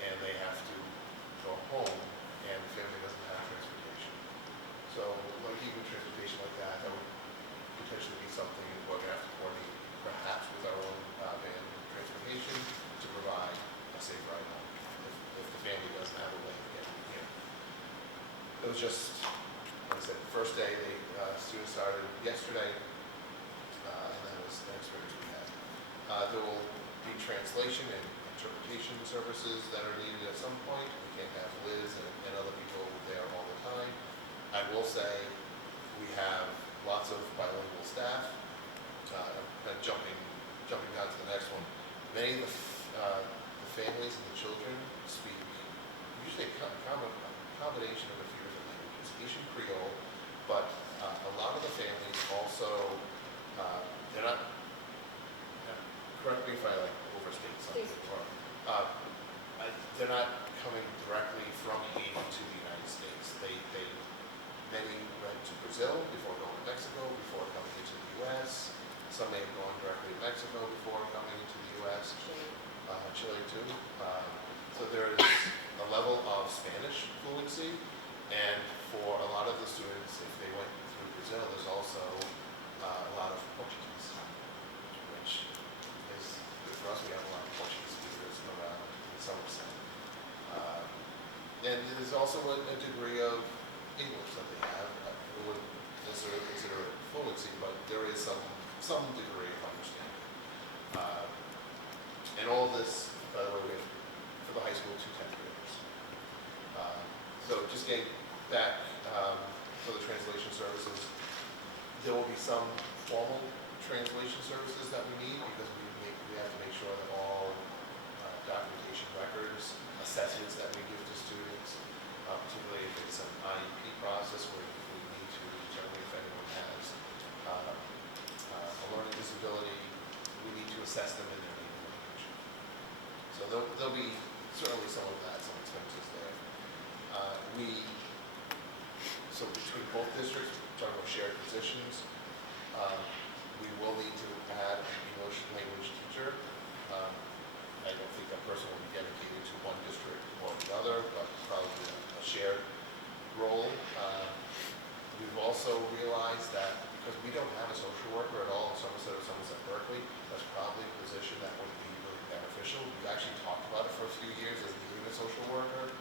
and they have to go home and the family doesn't have transportation. So, like, even transportation like that would potentially be something we're going to have to coordinate perhaps with our own van transportation to provide a safe ride home if the family doesn't have a way to get here. It was just, like I said, the first day, students started yesterday, and that was the experience we had. There will be translation and interpretation services that are needed at some point. We can't have Liz and other people there all the time. I will say we have lots of bilingual staff. And jumping down to the next one, many of the families and the children speak usually a combination of a few different languages. Haitian Creole, but a lot of the families also, they're not, correct me if I overstate something, or they're not coming directly from Haiti to the United States. Many went to Brazil before going to Mexico, before coming into the U.S. Some may have gone directly to Mexico before coming into the U.S. Chile too. So there is a level of Spanish fluency, and for a lot of the students, if they went through Brazil, there's also a lot of Portuguese, which is good for us. We have a lot of Portuguese speakers around in Somerset. And there's also a degree of English that they have. I wouldn't necessarily consider it fluency, but there is some degree of understanding. And all this, by the way, we have, for the high school, 2 10th graders. So just getting back for the translation services, there will be some formal translation services that we need because we have to make sure that all documentation records, assessments that we give to students, particularly if it's an IEP process where we need to determine if anyone has a learning disability, we need to assess them in their native language. So there'll be certainly some of that, some expenses there. So between both districts, talking about shared positions, we will need to add an English language teacher. I don't think that person will be dedicated to one district or the other, but probably a shared role. We've also realized that because we don't have a social worker at all in Somerset or Somerset Berkley, that's probably a position that would be really beneficial. We've actually talked about it for a few years as needing a social worker.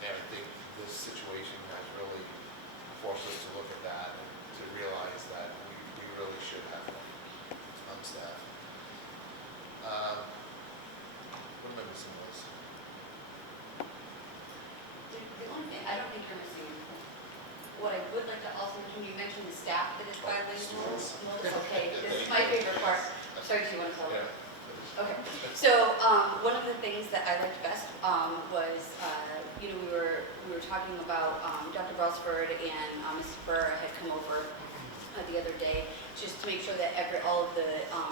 And I think this situation has really forced us to look at that and to realize that we really should have one on staff. What am I missing, Liz? The only thing, I don't think you're missing anything. What I would like to also mention, you mentioned the staff that is bilingual. Okay, this is my favorite part. Sorry, do you want to tell me? Yeah. Okay, so one of the things that I liked best was, we were talking about Dr. Brelsford and Mrs. Burr had come over the other day, just to make sure that all of the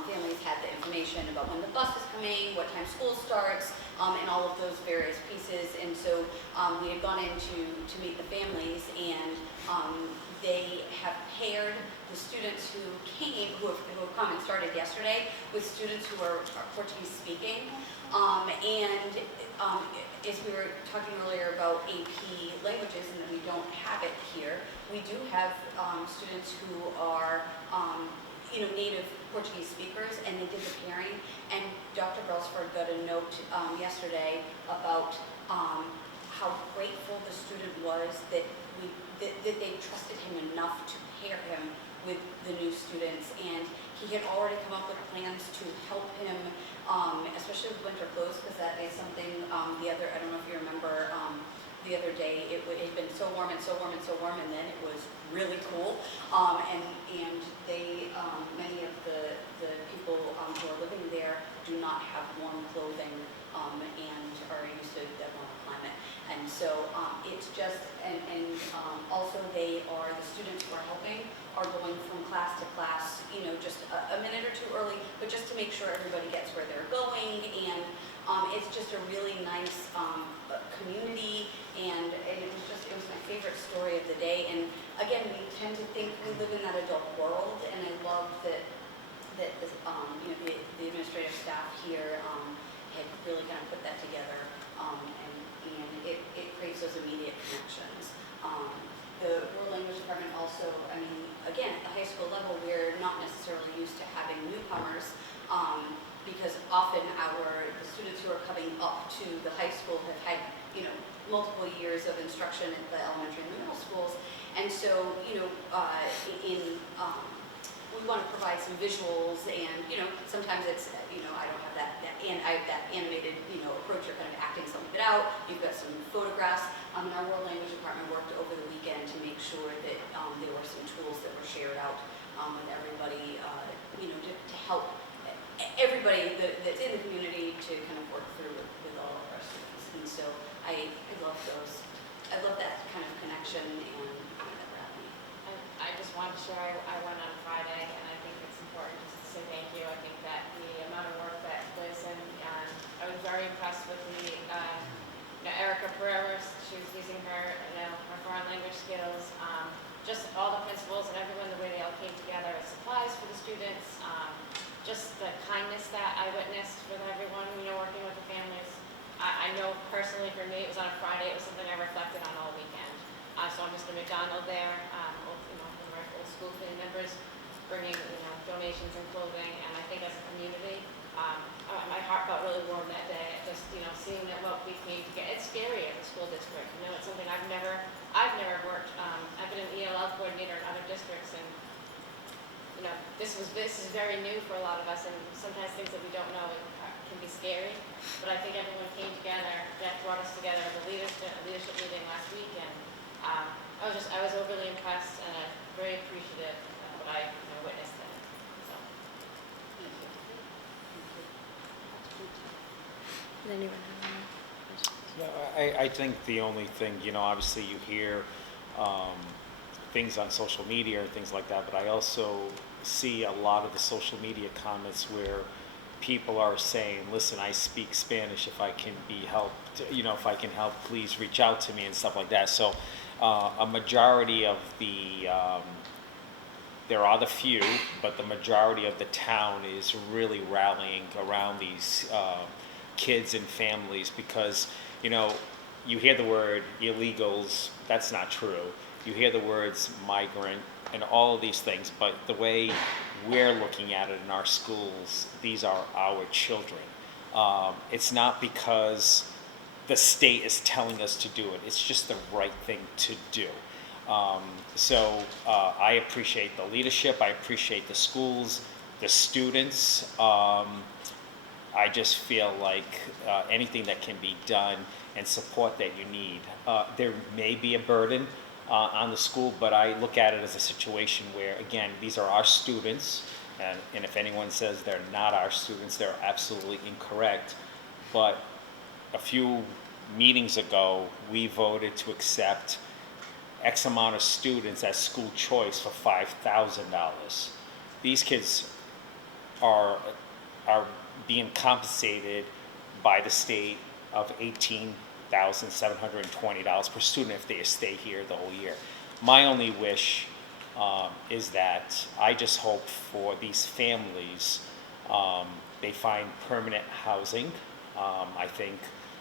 families had the information about when the bus is coming, what time school starts, and all of those various pieces. And so we had gone in to meet the families, and they have paired the students who have come and started yesterday with students who are Portuguese speaking. As we were talking earlier about AP languages and that we don't have it here, we do have students who are native Portuguese speakers, and they did the pairing. And Dr. Brelsford got a note yesterday about how grateful the student was that they trusted him enough to pair him with the new students, and he had already come up with plans to help him, especially with winter clothes, because that is something I don't know if you remember, the other day it had been so warm and so warm and so warm, and then it was really cool, and they many of the people who are living there do not have warm clothing and are used to that warm climate. And so it's just, and also the students who are helping are going from class to class, just a minute or two early, but just to make sure everybody gets where they're going. And it's just a really nice community, and it was my favorite story of the day. And again, we tend to think we live in that adult world, and I love that the administrative staff here had really kind of put that together, and it creates those immediate connections. The world language department also, again, at the high school level, we're not necessarily used to having newcomers, because often the students who are coming up to the high school have had, multiple years of instruction at the elementary and middle schools. And so, we want to provide some visuals, and sometimes it's I don't have that animated approach. You're kind of acting some of it out. You've got some photographs. Our world language department worked over the weekend to make sure that there were some tools that were shared out with everybody, to help everybody that's in the community to kind of work through with all of our students. And so I love those. I love that kind of connection and that we're having. I just wanted to share, I went on Friday, and I think it's important just to say thank you. I think that the amount of work that Liz and I was very impressed with Erica Pereira. She was using her foreign language skills. Just all the principals and everyone, the way they all came together with supplies for the students. Just the kindness that I witnessed with everyone, working with the families. I know personally for me, it was on a Friday. It was something I reflected on all weekend. So I'm Mr. McDonald there, one of our old school committee members, bringing donations and clothing. And I think as a community, my heart felt really warm that day. Just seeing that what we came to get. It's scary at the school district. It's something I've never worked. I've been an ELL coordinator in other districts, and this is very new for a lot of us, and sometimes things that we don't know can be scary. But I think everyone came together. Jeff brought us together at the leadership meeting last week, and I was overly impressed and very appreciative of what I witnessed then. So. Does anyone have any questions? No, I think the only thing, obviously you hear things on social media or things like that, but I also see a lot of the social media comments where people are saying, listen, I speak Spanish, if I can be helped, if I can help, please reach out to me and stuff like that. So a majority of there are the few, but the majority of the town is really rallying around these kids and families because, you hear the word illegals, that's not true. You hear the words migrant and all of these things, but the way we're looking at it in our schools, these are our children. It's not because the state is telling us to do it, it's just the right thing to do. So I appreciate the leadership, I appreciate the schools, the students. I just feel like anything that can be done and support that you need. There may be a burden on the school, but I look at it as a situation where, again, these are our students, and if anyone says they're not our students, they're absolutely incorrect. But a few meetings ago, we voted to accept X amount of students as school choice for $5,000. These kids are being compensated by the state of $18,720 per student if they stay here the whole year. My only wish is that I just hope for these families, they find permanent housing. I think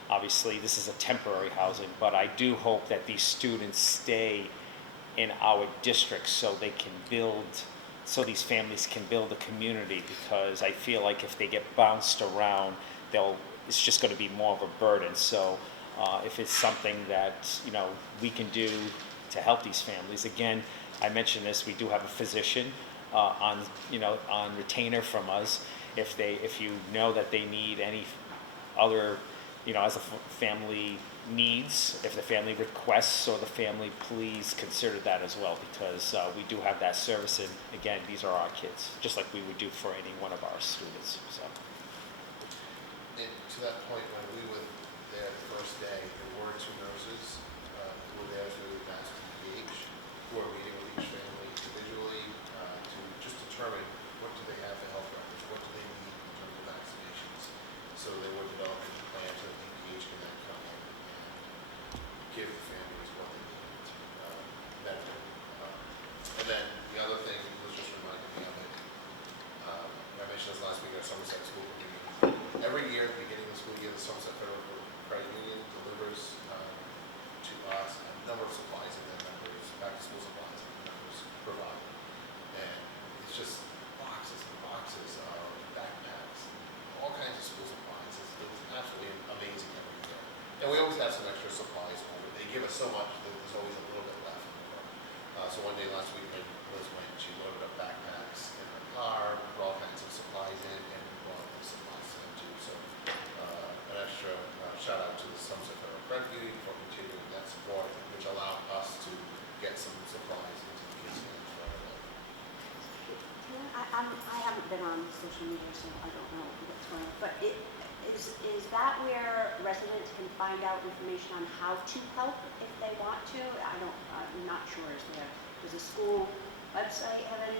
obviously this is a temporary housing, but I do hope that these students stay in our district so these families can build a community, because I feel like if they get bounced around, it's just going to be more of a burden. So if it's something that we can do to help these families, again, I mentioned this, we do have a physician on retainer from us. If you know that they need any other, as a family needs, if the family requests or the family, please consider that as well, because we do have that service, and again, these are our kids, just like we would do for any one of our students. So. And to that point, when we were there the first day, there were two nurses who were there through Mass PH, who are meeting with each family individually to just determine what do they have for health records, what do they need in terms of vaccinations. So they were developing a plan so that DPH can then come in and give the families what they need medically. And then the other thing was just reminding me of it. I mentioned this last week at Somerset School Committee. Every year, at the beginning of the school year, the Somerset Federal Credit Union delivers to us a number of supplies that their members, back-to-school supplies that their members provide. And it's just boxes and boxes of backpacks, all kinds of school supplies. It's absolutely amazing every year. And we always have some extra supplies over. They give us so much that there's always a little bit left over. So one day last week, when Liz went, she loaded up backpacks in her car, put all kinds of supplies in, and brought the supplies to them too. So an extra shout out to the Somerset Federal Credit Union for continuing that support, which allowed us to get some supplies into the kids' hands right away. I haven't been on social media, so I don't know what's going on, but is that where residents can find out information on how to help if they want to? I'm not sure. Does the school website have any?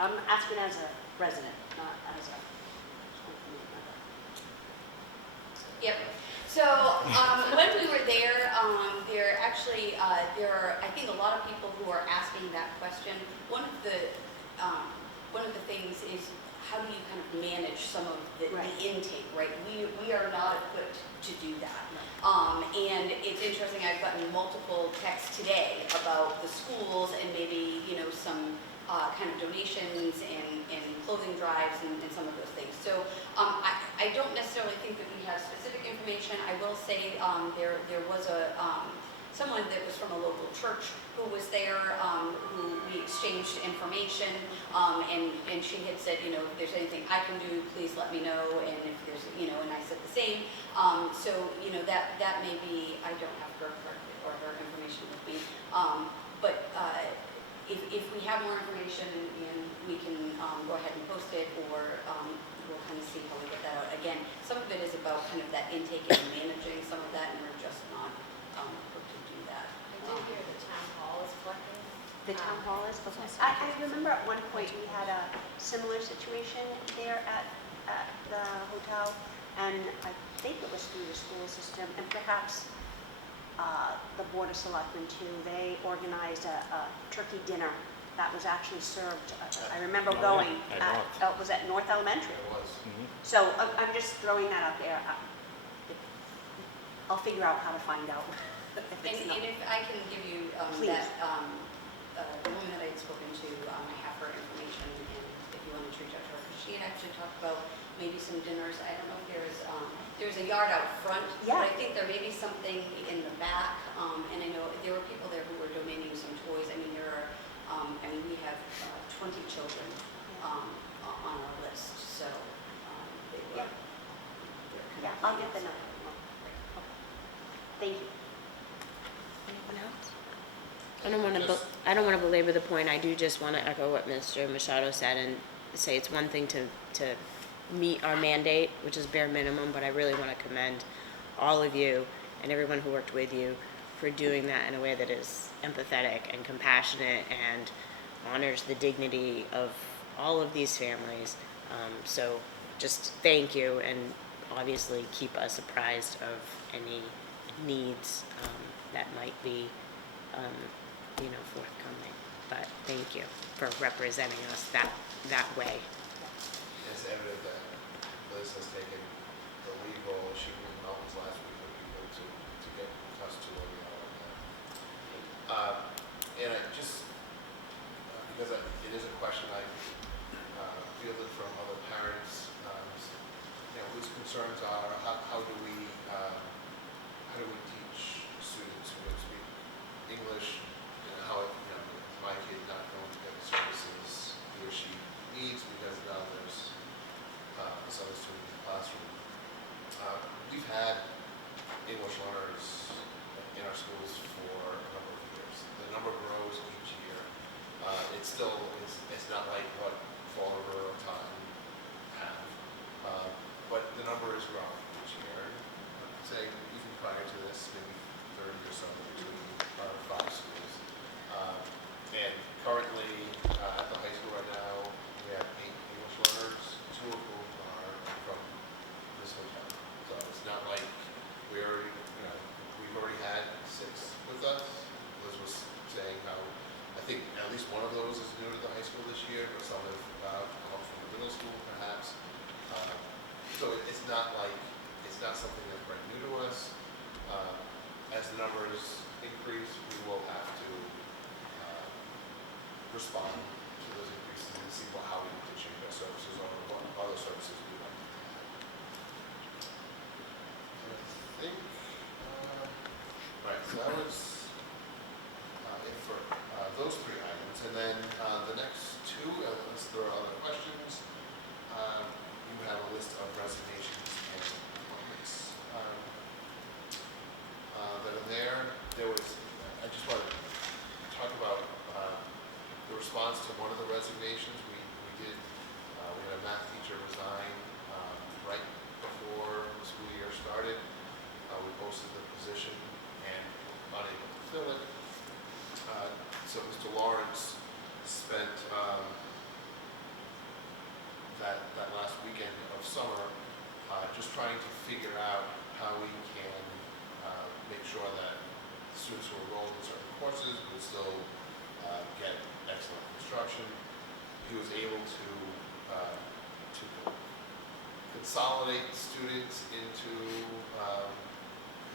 I'm asking as a resident, not as a school committee member. Yep. So when we were there, there are, I think, a lot of people who are asking that question. One of the things is, how do you kind of manage some of the intake, right? We are not equipped to do that. And it's interesting, I've gotten multiple texts today about the schools and maybe, some kind of donations and clothing drives and some of those things. So I don't necessarily think that we have specific information. I will say there was someone that was from a local church who was there, who we exchanged information, and she had said, if there's anything I can do, please let me know, and if there's, and I said the same. So, that may be, I don't have her information with me, but if we have more information and we can go ahead and post it, or we'll kind of see how we get that out. Again, some of it is about kind of that intake and managing some of that, and we're just not equipped to do that. I do hear the town hall is collecting. The town hall is. I remember at one point we had a similar situation there at at the hotel, and I think it was through the school system, and perhaps the Board of Selectmen too. They organized a turkey dinner that was actually served. I remember Oh, yeah, going at at, North. was at North Elementary. It was. So I'm just throwing that out there. I'll figure out how to find out. if it's And not. if I can give you Please. the woman that I had spoken to, I have her information, and if you want to reach out to her, because she had actually talked about maybe some dinners. I don't know if there's a yard out front, Yeah. but I think there may be something in the back, and I know there were people there who were donating some toys. I mean, we have 20 children on our list, so they were. Yeah. they're Yeah, I'll get the number. Thank you. Anyone else? I don't want to belabor the point. I do just want to echo what Mr. Machado said and say it's one thing to meet our mandate, which is bare minimum, but I really want to commend all of you and everyone who worked with you for doing that in a way that is empathetic and compassionate and honors the dignity of all of these families. So just thank you, and obviously keep us apprised of any needs that might be, forthcoming. But thank you for representing us that way. It's evident that Liz has taken the lead role. She was in office last week with people to get us to where we are right now. And I just, because it is a question I fielded from other parents, whose concerns are how do we teach students who don't speak English, my kid not going to get the services he or she needs because now there's this other student in the classroom. We've had English learners in our schools for a number of years. The number grows each year. It's not like what Fall River or Taunton have, but the number is growing each year. I'd say even prior to this, maybe 30 or so between our 5 schools. And currently at the high school right now, we have 8 English learners, 2 of whom are from this hotel. So it's not like we've already had 6 with us. Liz was saying how I think at least one of those is new to the high school this year, but some have come from the middle school perhaps. So it's not something that's brand new to us. As the numbers increase, we will have to respond to those increases and see how we need to change our services or what other services we want. I think, right, so that was it for those 3 items. And then the next 2, unless there are other questions, you have a list of resignations and appointments that are there. I just want to talk about the response to one of the resignations. We had a math teacher resign right before the school year started. We posted the position and were unable to fill it. So Mr. Lawrence spent that last weekend of summer just trying to figure out how we can make sure that students who are enrolled in certain courses would still get excellent instruction. He was able to consolidate students into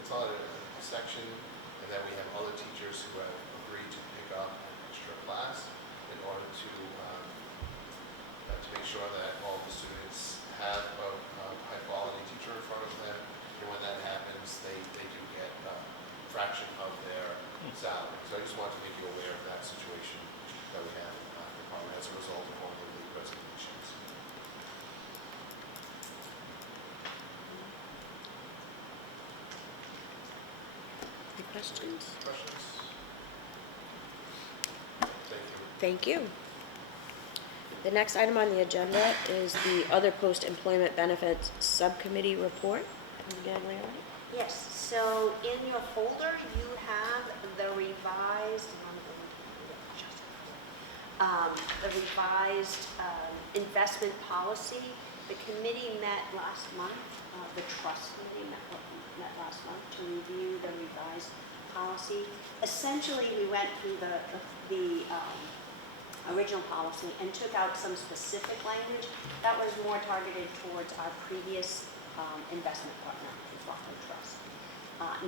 consolidate a section, and then we have other teachers who have agreed to pick up an extra class in order to make sure that all the students have a high quality teacher in front of them. And when that happens, they do get a fraction of their salary. So I just wanted to make you aware of that situation that we have in the department as a result of all of the resignations. Any questions? Questions? Thank you. Thank you. The next item on the agenda is the other post-employment benefits subcommittee report. Can we get it later? Yes, so in your folder, you have the revised, investment policy. The committee met last month, the trust committee met last month to review the revised policy. Essentially, we went through the original policy and took out some specific language that was more targeted towards our previous investment partner, the Berkley Trust.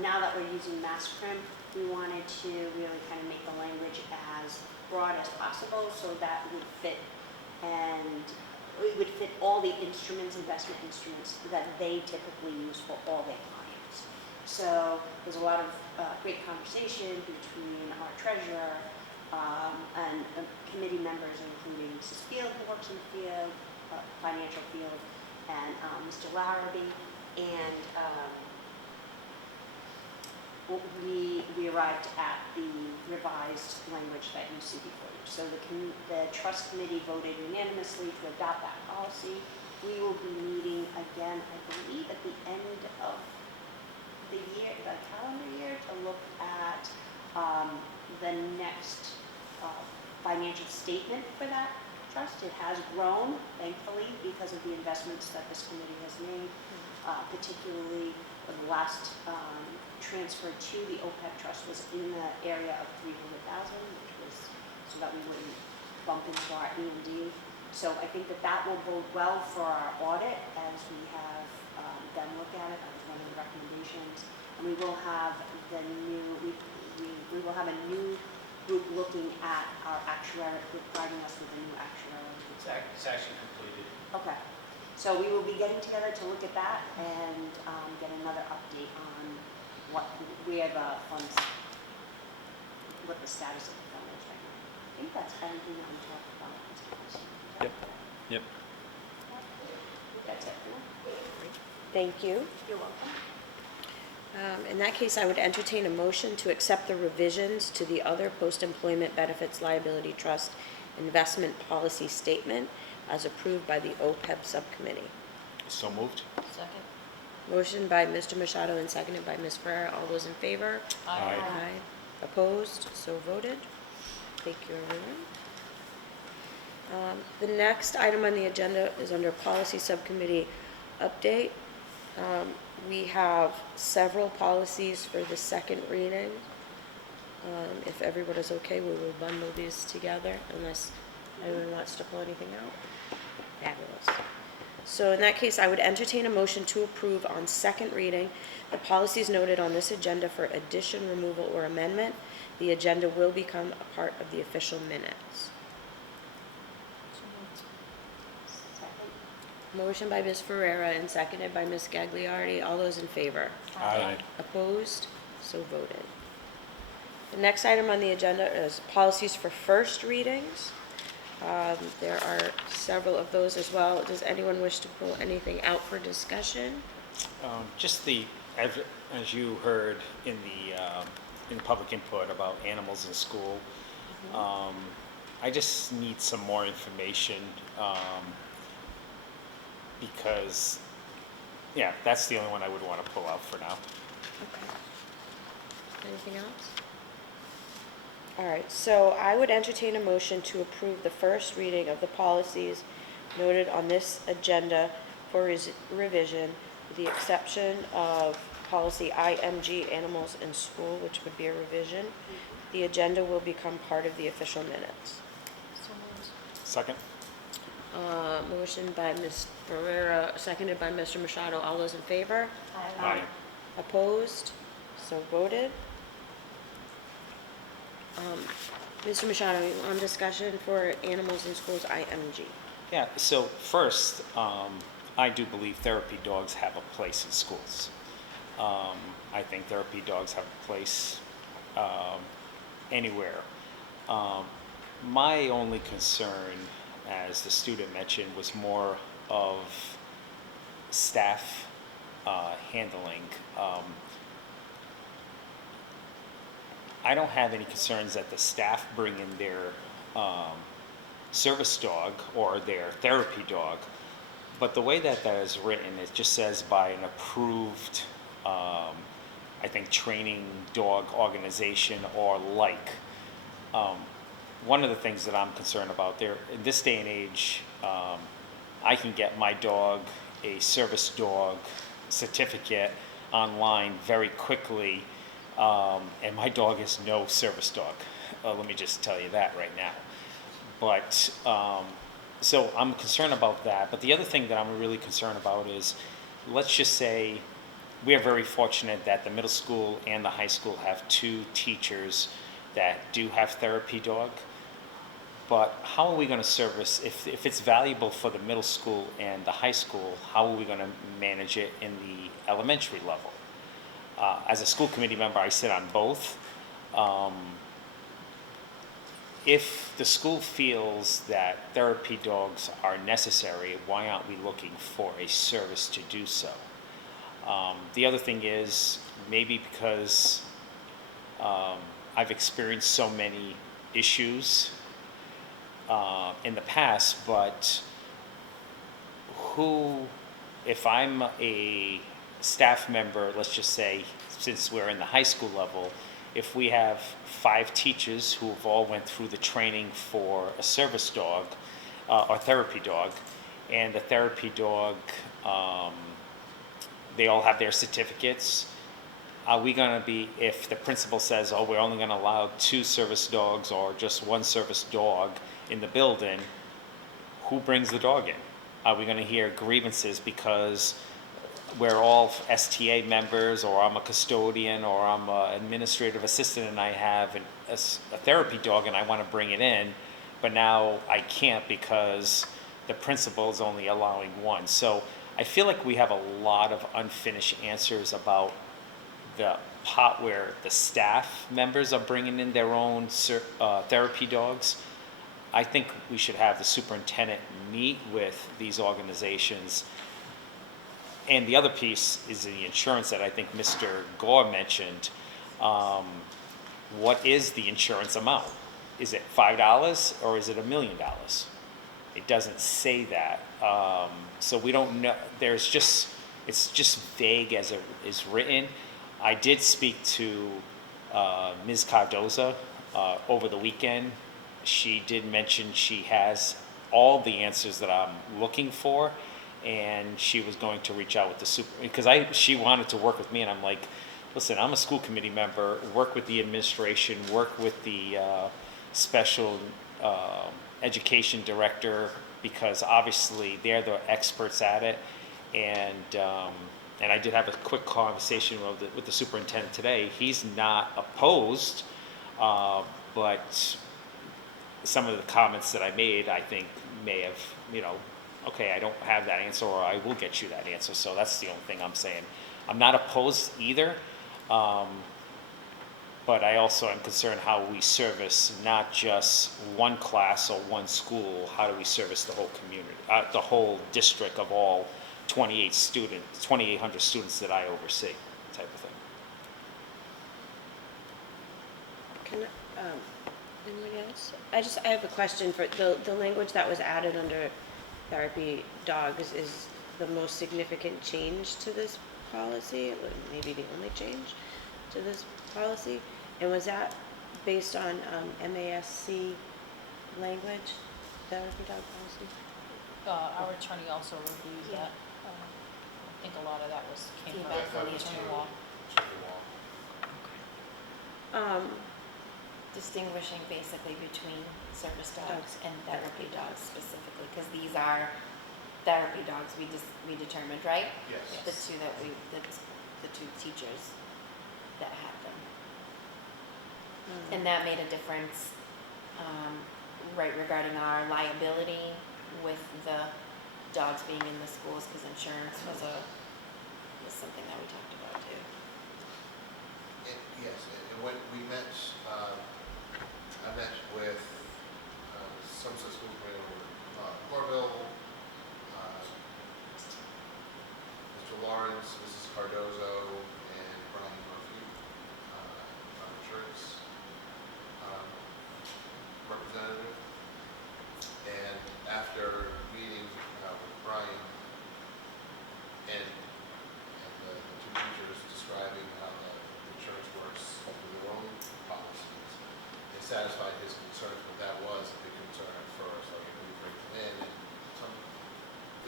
Now that we're using mass prim, we wanted to really kind of make the language as broad as possible so that would fit, and it would fit all the instruments, investment instruments that they typically use for all their clients. So there's a lot of great conversation between our treasurer and committee members, including Mrs. Field, who works in the field, financial field, and Mr. Larrabee, and we arrived at the revised language that you see before you. So the trust committee voted unanimously to adopt that policy. We will be meeting again, I believe, at the end of the year, the calendar year, to look at the next financial statement for that trust. It has grown, thankfully, because of the investments that this committee has made, particularly the last transfer to the OPEB trust was in the area of $300,000, which was so that we wouldn't bump into our E&D. So I think that will bode well for our audit as we have them look at it. That was one of the recommendations. And we will have we will have a new group looking at our actuary, providing us with a new actuary. It's actually completed. Okay. So we will be getting together to look at that and get another update on where the funds, what the status of the fund is right now. I think that's everything that we talked about. Yep. Yep. That's it. Thank you. You're welcome. In that case, I would entertain a motion to accept the revisions to the other post-employment benefits liability trust investment policy statement as approved by the OPEB subcommittee. So moved? Second? Motion by Mr. Machado and seconded by Ms. Ferrera. All those in favor? Aye. Aye. Opposed? So voted. Thank you, everyone. The next item on the agenda is under policy subcommittee update. We have several policies for the second reading. If everyone is okay, we will bundle these together unless anyone wants to pull anything out. Fabulous. So in that case, I would entertain a motion to approve on second reading the policies noted on this agenda for addition, removal, or amendment. The agenda will become a part of the official minutes. So moved. Second. Motion by Ms. Ferrera and seconded by Ms. Gagliardi. All those in favor? Aye. Opposed? So voted. The next item on the agenda is policies for first readings. There are several of those as well. Does anyone wish to pull anything out for discussion? Just as you heard in the public input about animals in school, I just need some more information because, yeah, that's the only one I would want to pull out for now. Okay. Anything else? All right, so I would entertain a motion to approve the first reading of the policies noted on this agenda for revision, with the exception of policy IMG, animals in school, which would be a revision. The agenda will become part of the official minutes. So moved. Second? Motion by Ms. Ferrera, seconded by Mr. Machado. All those in favor? Aye. Opposed? So voted. Mr. Machado, you want discussion for animals in schools IMG? Yeah, so first, I do believe therapy dogs have a place in schools. I think therapy dogs have a place anywhere. My only concern, as the student mentioned, was more of staff handling. I don't have any concerns that the staff bring in their service dog or their therapy dog, but the way that is written, it just says by an approved, I think, training dog organization or like. One of the things that I'm concerned about there, in this day and age, I can get my dog a service dog certificate online very quickly, and my dog is no service dog. Let me just tell you that right now. But so I'm concerned about that. But the other thing that I'm really concerned about is, let's just say we are very fortunate that the middle school and the high school have 2 teachers that do have therapy dog. But how are we going to service, if it's valuable for the middle school and the high school, how are we going to manage it in the elementary level? As a school committee member, I sit on both. If the school feels that therapy dogs are necessary, why aren't we looking for a service to do so? The other thing is, maybe because I've experienced so many issues in the past, but if I'm a staff member, let's just say, since we're in the high school level, if we have 5 teachers who have all went through the training for a service dog or therapy dog, and the therapy dog, they all have their certificates, are we going to be, if the principal says, oh, we're only going to allow 2 service dogs or just 1 service dog in the building, who brings the dog in? Are we going to hear grievances because we're all STA members, or I'm a custodian, or I'm an administrative assistant, and I have a therapy dog and I want to bring it in, but now I can't because the principal is only allowing 1. So I feel like we have a lot of unfinished answers about the part where the staff members are bringing in their own therapy dogs. I think we should have the superintendent meet with these organizations. And the other piece is the insurance that I think Mr. Gore mentioned. What is the insurance amount? Is it $5 or is it $1 million? It doesn't say that. So we don't know. It's just vague as it is written. I did speak to Ms. Cardoza over the weekend. She did mention she has all the answers that I'm looking for, and she was going to reach out with the because she wanted to work with me, and I'm like, listen, I'm a school committee member, work with the administration, work with the special education director, because obviously they're the experts at it. And I did have a quick conversation with the superintendent today. He's not opposed, but some of the comments that I made, I think, may have, okay, I don't have that answer, or I will get you that answer. So that's the only thing I'm saying. I'm not opposed either, but I also am concerned how we service not just one class or one school. How do we service the whole community, the whole district of all 2,800 students that I oversee, type of thing. Anybody else? I have a question for the language that was added under therapy dogs. Is the most significant change to this policy, maybe the only change to this policy? And was that based on MASC language, therapy dog policy? Our attorney also reviewed that. I think a lot of that came Feedback from from the the attorney attorney. law. Distinguishing basically between service dogs and therapy dogs specifically, because these are therapy dogs we determined, right? Yes. The 2 the 2 teachers that had them. And that made a difference, right, regarding our liability with the dogs being in the schools, because insurance was something that we talked about too. Yes, and when we met, I met with Somerset School Committee over Corville, Mr. Lawrence, Mrs. Cardozo, and Brian Murphy, our insurance representative. And after meeting with Brian and the 2 teachers describing how the insurance works with their own policies, it satisfied his concerns, but that was a big concern at first. Like, if we bring them in, and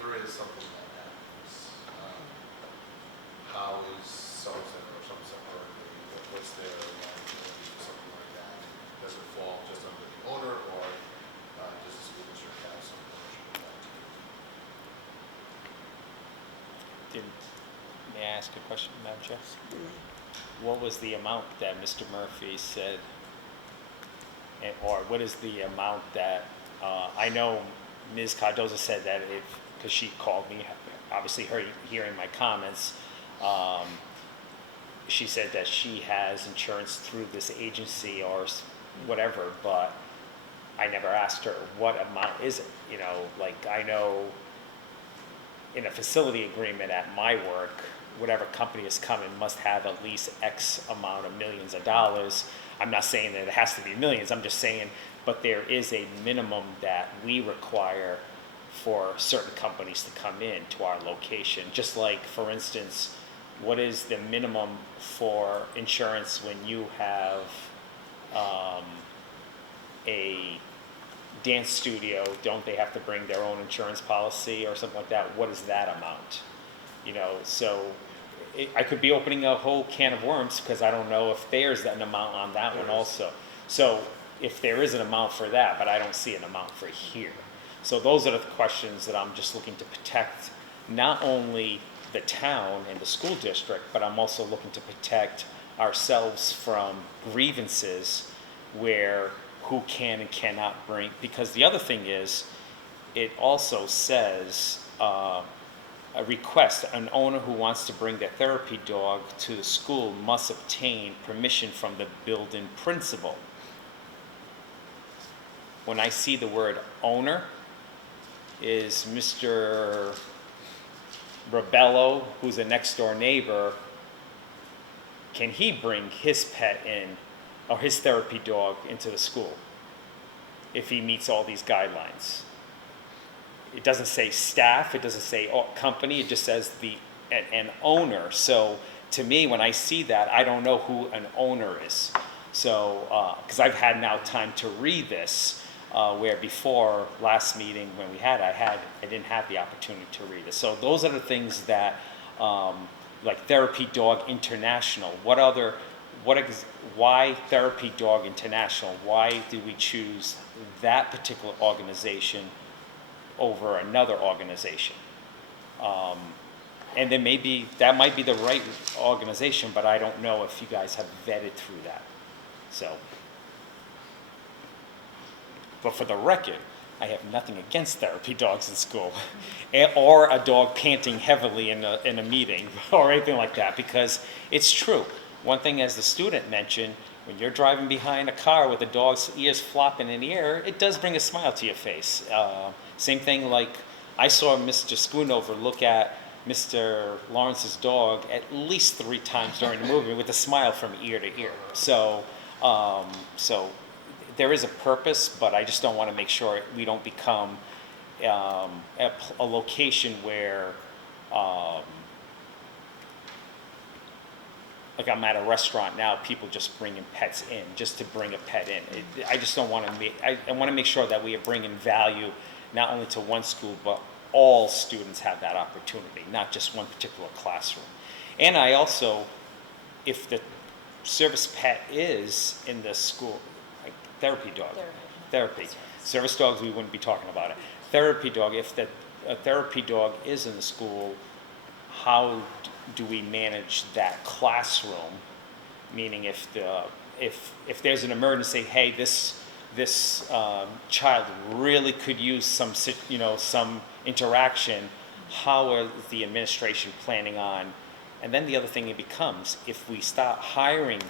what's their liability for something like that? Does it fall just under the owner, or does the school district have some portion of that too? May I ask a question, Madam Chair? What was the amount that Mr. Murphy said, or what is the amount that, I know Ms. Cardoza said that because she called me, obviously hearing my comments, she said that she has insurance through this agency or whatever, but I never asked her what amount is it, like I know in a facility agreement at my work, whatever company is coming must have at least X amount of millions of dollars. I'm not saying that it has to be millions, I'm just saying, but there is a minimum that we require for certain companies to come in to our location. Just like, for instance, what is the minimum for insurance when you have a dance studio? Don't they have to bring their own insurance policy or something like that? What is that amount? So I could be opening a whole can of worms because I don't know if there's an amount on that one also. So if there is an amount for that, but I don't see an amount for here. So those are the questions that I'm just looking to protect, not only the town and the school district, but I'm also looking to protect ourselves from grievances where who can and cannot bring, because the other thing is, it also says, a request, an owner who wants to bring their therapy dog to the school must obtain permission from the building principal. When I see the word owner, is Mr. Rebello, who's a next door neighbor, can he bring his pet in, or his therapy dog into the school if he meets all these guidelines? It doesn't say staff, it doesn't say company, it just says an owner. So to me, when I see that, I don't know who an owner is. So, because I've had now time to read this, where before last meeting when we had, I didn't have the opportunity to read it. So those are the things that, like Therapy Dog International, why Therapy Dog International? Why do we choose that particular organization over another organization? And then maybe that might be the right organization, but I don't know if you guys have vetted through that. So, but for the record, I have nothing against therapy dogs in school, or a dog panting heavily in a meeting or anything like that, because it's true. One thing, as the student mentioned, when you're driving behind a car with a dog's ears flopping in the air, it does bring a smile to your face. Same thing, like I saw Mr. Schoonover look at Mr. Lawrence's dog at least 3 times during the movie with a smile from ear to ear. So there is a purpose, but I just don't want to make sure we don't become a location where, like I'm at a restaurant now, people just bringing pets in just to bring a pet in. I just don't want to I want to make sure that we are bringing value not only to one school, but all students have that opportunity, not just one particular classroom. And I also, if the service pet is in the school, like therapy dog, therapy. Service dogs, we wouldn't be talking about it. Therapy dog, if a therapy dog is in the school, how do we manage that classroom? Meaning if there's an emergency, hey, this child really could use some interaction, how are the administration planning on? And then the other thing it becomes, if we start hiring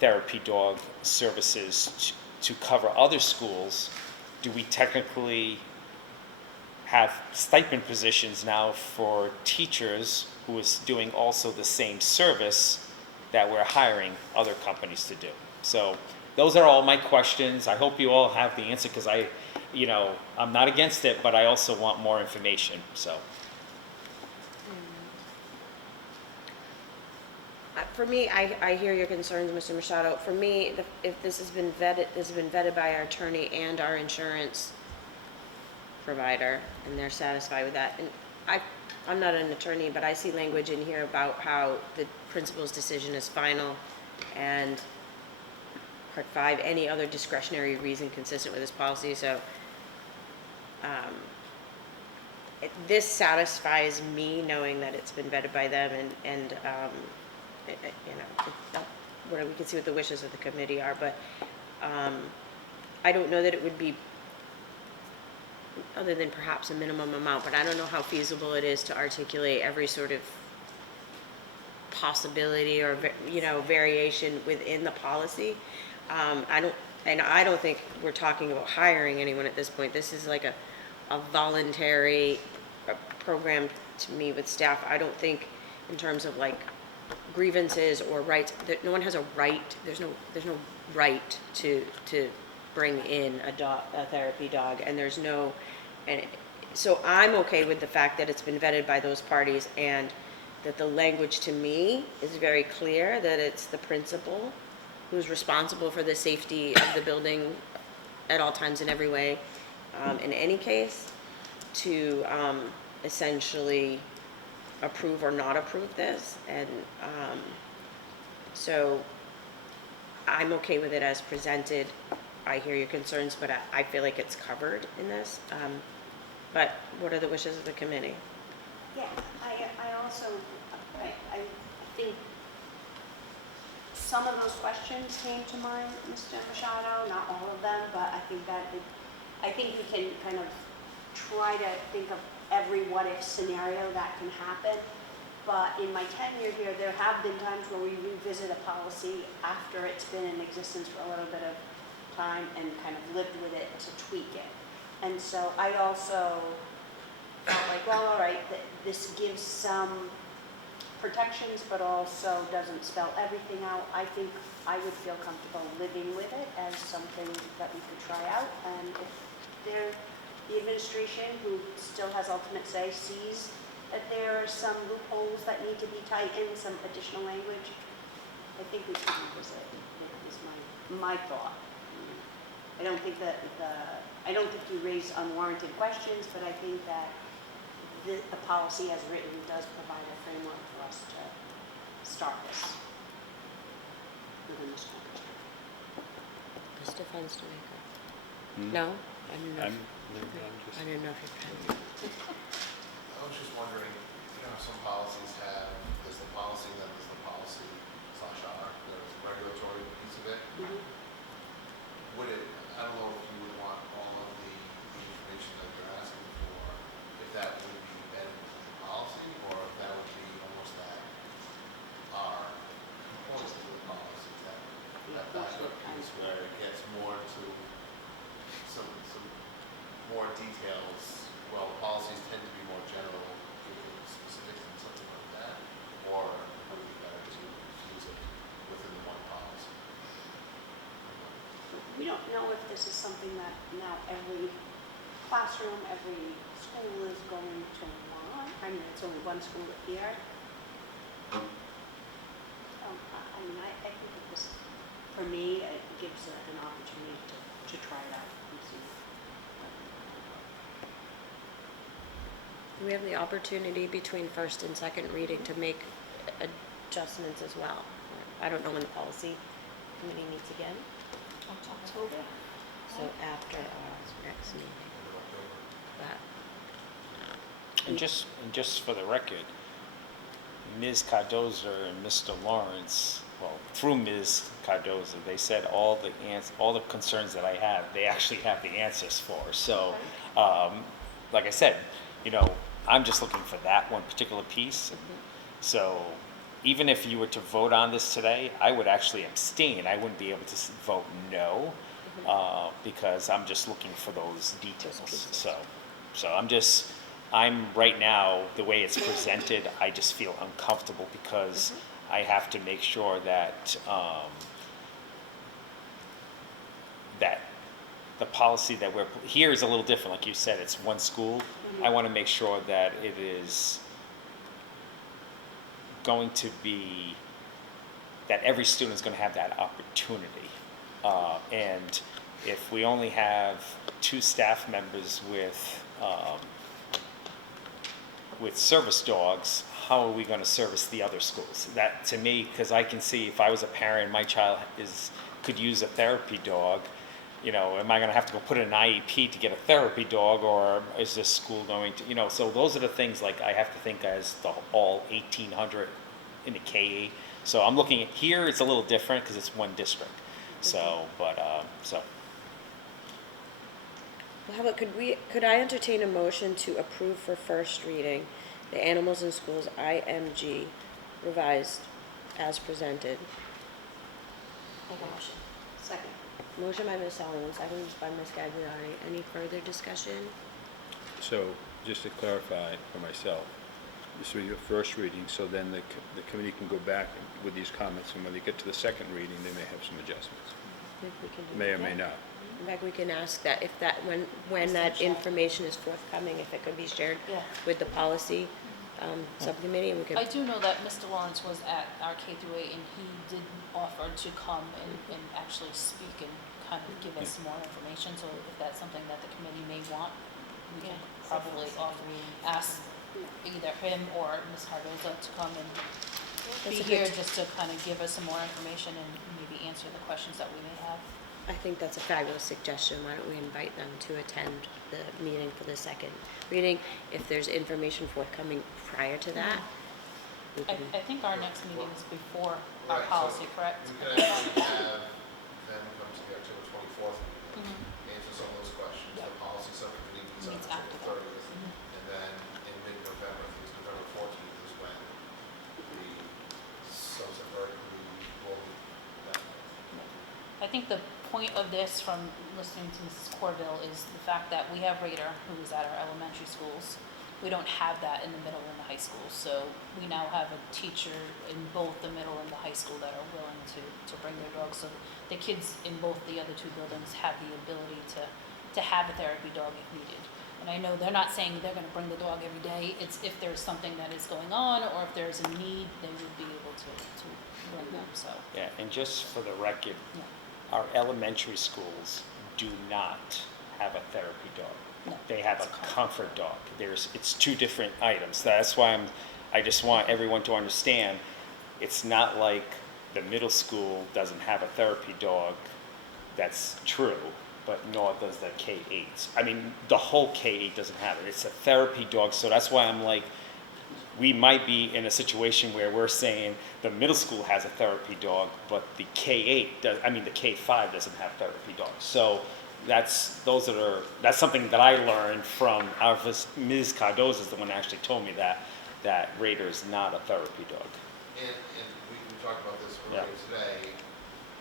therapy dog services to cover other schools, do we technically have stipend positions now for teachers who is doing also the same service that we're hiring other companies to do? So those are all my questions. I hope you all have the answer, because I'm not against it, but I also want more information, so. For me, I hear your concerns, Mr. Machado. For me, if this has been vetted by our attorney and our insurance provider, and they're satisfied with that. And I'm not an attorney, but I see language in here about how the principal's decision is final And part 5, any other discretionary reason consistent with this policy. So this satisfies me knowing that it's been vetted by them and you know, whatever, we can see what the wishes of the committee are, but I don't know that it would be, other than perhaps a minimum amount, but I don't know how feasible it is to articulate every sort of possibility or, you know, variation within the policy. I don't think we're talking about hiring anyone at this point. This is like a voluntary program to me with staff. I don't think in terms of like grievances or rights, that no one has a right, there's no right to bring in a therapy dog, and there's no, and so I'm okay with the fact that it's been vetted by those parties and that the language to me is very clear that it's the principal who's responsible for the safety of the building at all times in every way, in any case, to essentially approve or not approve this. And so I'm okay with it as presented. I hear your concerns, but I feel like it's covered in this. But what are the wishes of the committee? Yeah, I also, I think some of those questions came to mind, Mr. Machado, not all of them, but I think we can kind of try to think of every what-if scenario that can happen. But in my tenure here, there have been times where we revisit a policy after it's been in existence for a little bit of time and kind of lived with it to tweak it. And so I also felt like, well, all right, this gives some protections, but also doesn't spell everything out. I think I would feel comfortable living with it as something that we could try out. And if the administration, who still has ultimate say, sees that there are some loopholes that need to be tightened, some additional language, I think we can revisit it, is my thought. I don't think you raise unwarranted questions, but I think that the policy as written does provide a framework for us to start this within this context. Mr. Fenstermaker? Hmm? No? I didn't know. I'm I didn't know if you I was just wondering, you know, some policies have, there's the policy, then there's the policy /R, the regulatory piece of it. Would it, I don't know if you would want all of the information that you're asking for, if that would be embedded in the policy, or if that would be almost that our component of the policy, that backup piece where it gets more to some more details. Well, the policies tend to be more general, giving specifics and something like that, or would it be better to use it within the one policy? We don't know if this is something that now every classroom, every school is going to want. I mean, it's only one school here. I think that this, for me, it gives an opportunity to try it out and see. We have the opportunity between first and second reading to make adjustments as well. I don't know when the policy committee meets again, October. so after our next meeting. But And just for the record, Ms. Cardoza and Mr. Lawrence, well, through Ms. Cardoza, they said all the concerns that I have, they actually have the answers for. So, like I said, you know, I'm just looking for that one particular piece. So even if you were to vote on this today, I would actually abstain. I wouldn't be able to vote no, because I'm just looking for those details. So I'm right now, the way it's presented, I just feel uncomfortable because I have to make sure that that the policy that we're, here is a little different, like you said, it's one school. I want to make sure that it is going to be, that every student is going to have that opportunity. And if we only have 2 staff members with with service dogs, how are we gonna service the other schools? That, to me, because I can see if I was a parent, my child could use a therapy dog, you know, am I gonna have to go put in an IEP to get a therapy dog, or is this school going to, you know, so those are the things like I have to think as the all 1,800 in the KE. So I'm looking at, here it's a little different because it's one district. So, but, so, Well, how about, could I entertain a motion to approve for first reading the Animals in Schools IMG revised as presented? Make a motion. Second. Motion by Ms. Sullivan, second by Ms. Gagliardi. Any further discussion? So, just to clarify for myself, this will be your first reading, so then the committee can go back with these comments, and when they get to the second reading, they may have some adjustments. If we can do May or that. may not. In fact, we can ask that if that, when that information is forthcoming, if it could be shared Yeah. with the policy subcommittee, and we could. I do know that Mr. Lawrence was at our K through 8, and he did offer to come and actually speak and kind of give us more information, so if that's something that the committee may want, we can probably ask either him or Ms. Cardoza to come and be That's a here good- just to kind of give us some more information and maybe answer the questions that we may have. I think that's a fabulous suggestion. Why don't we invite them to attend the meeting for the second reading? If there's information forthcoming prior to that, we I can. think our next meeting is before our Right, so policy, correct? We could actually have them come to the October 24th meeting, Mhm. answer some of those questions. Yep. The policy subcommittee meets on Meets after October that. 30th. Mhm. And then in mid-November, I think it's November 14th is when the Somerset Berkley will meet that night. I think the point of this from listening to Mrs. Corville is the fact that we have Raider, who is at our elementary schools. We don't have that in the middle and the high schools, so we now have a teacher in both the middle and the high school that are willing to bring their dogs. So the kids in both the other two buildings have the ability to have a therapy dog if needed. And I know they're not saying they're gonna bring the dog every day, it's if there's something that is going on, or if there's a need, they would be able to bring them, so, yeah, and just for the record, yeah. our elementary schools do not have a therapy dog. No, They have a it's a comfort dog. It's two different items. That's why I just want everyone to understand, it's not like the middle school doesn't have a therapy dog. That's true, but nor does the K-8s. I mean, the whole K-8 doesn't have it. It's a therapy dog, so that's why I'm like, we might be in a situation where we're saying the middle school has a therapy dog, but the K-8 does, I mean, the K-5 doesn't have therapy dogs. So that's something that I learned from Ms. Cardoza is the one that actually told me that Raider is not a therapy dog. And we talked about this Yeah. earlier today,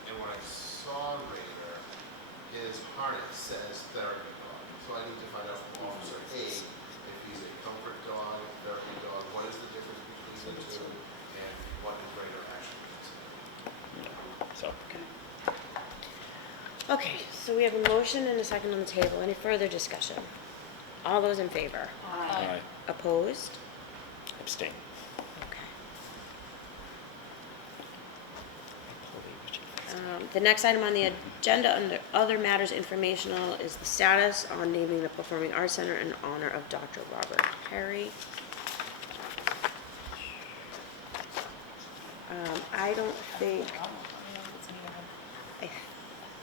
and when I saw Raider, his harness says therapy dog. So I need to find out from Officer A if he's a comfort dog, therapy dog, what is the difference between the two, and what is Raider actually considered? So, Okay, so we have a motion and a second on the table. Any further discussion? All those in favor? Aye. Opposed? abstain. Okay. The next item on the agenda under other matters informational is the status on naming the Performing Arts Center in honor of Dr. Robert Perry. I don't think, I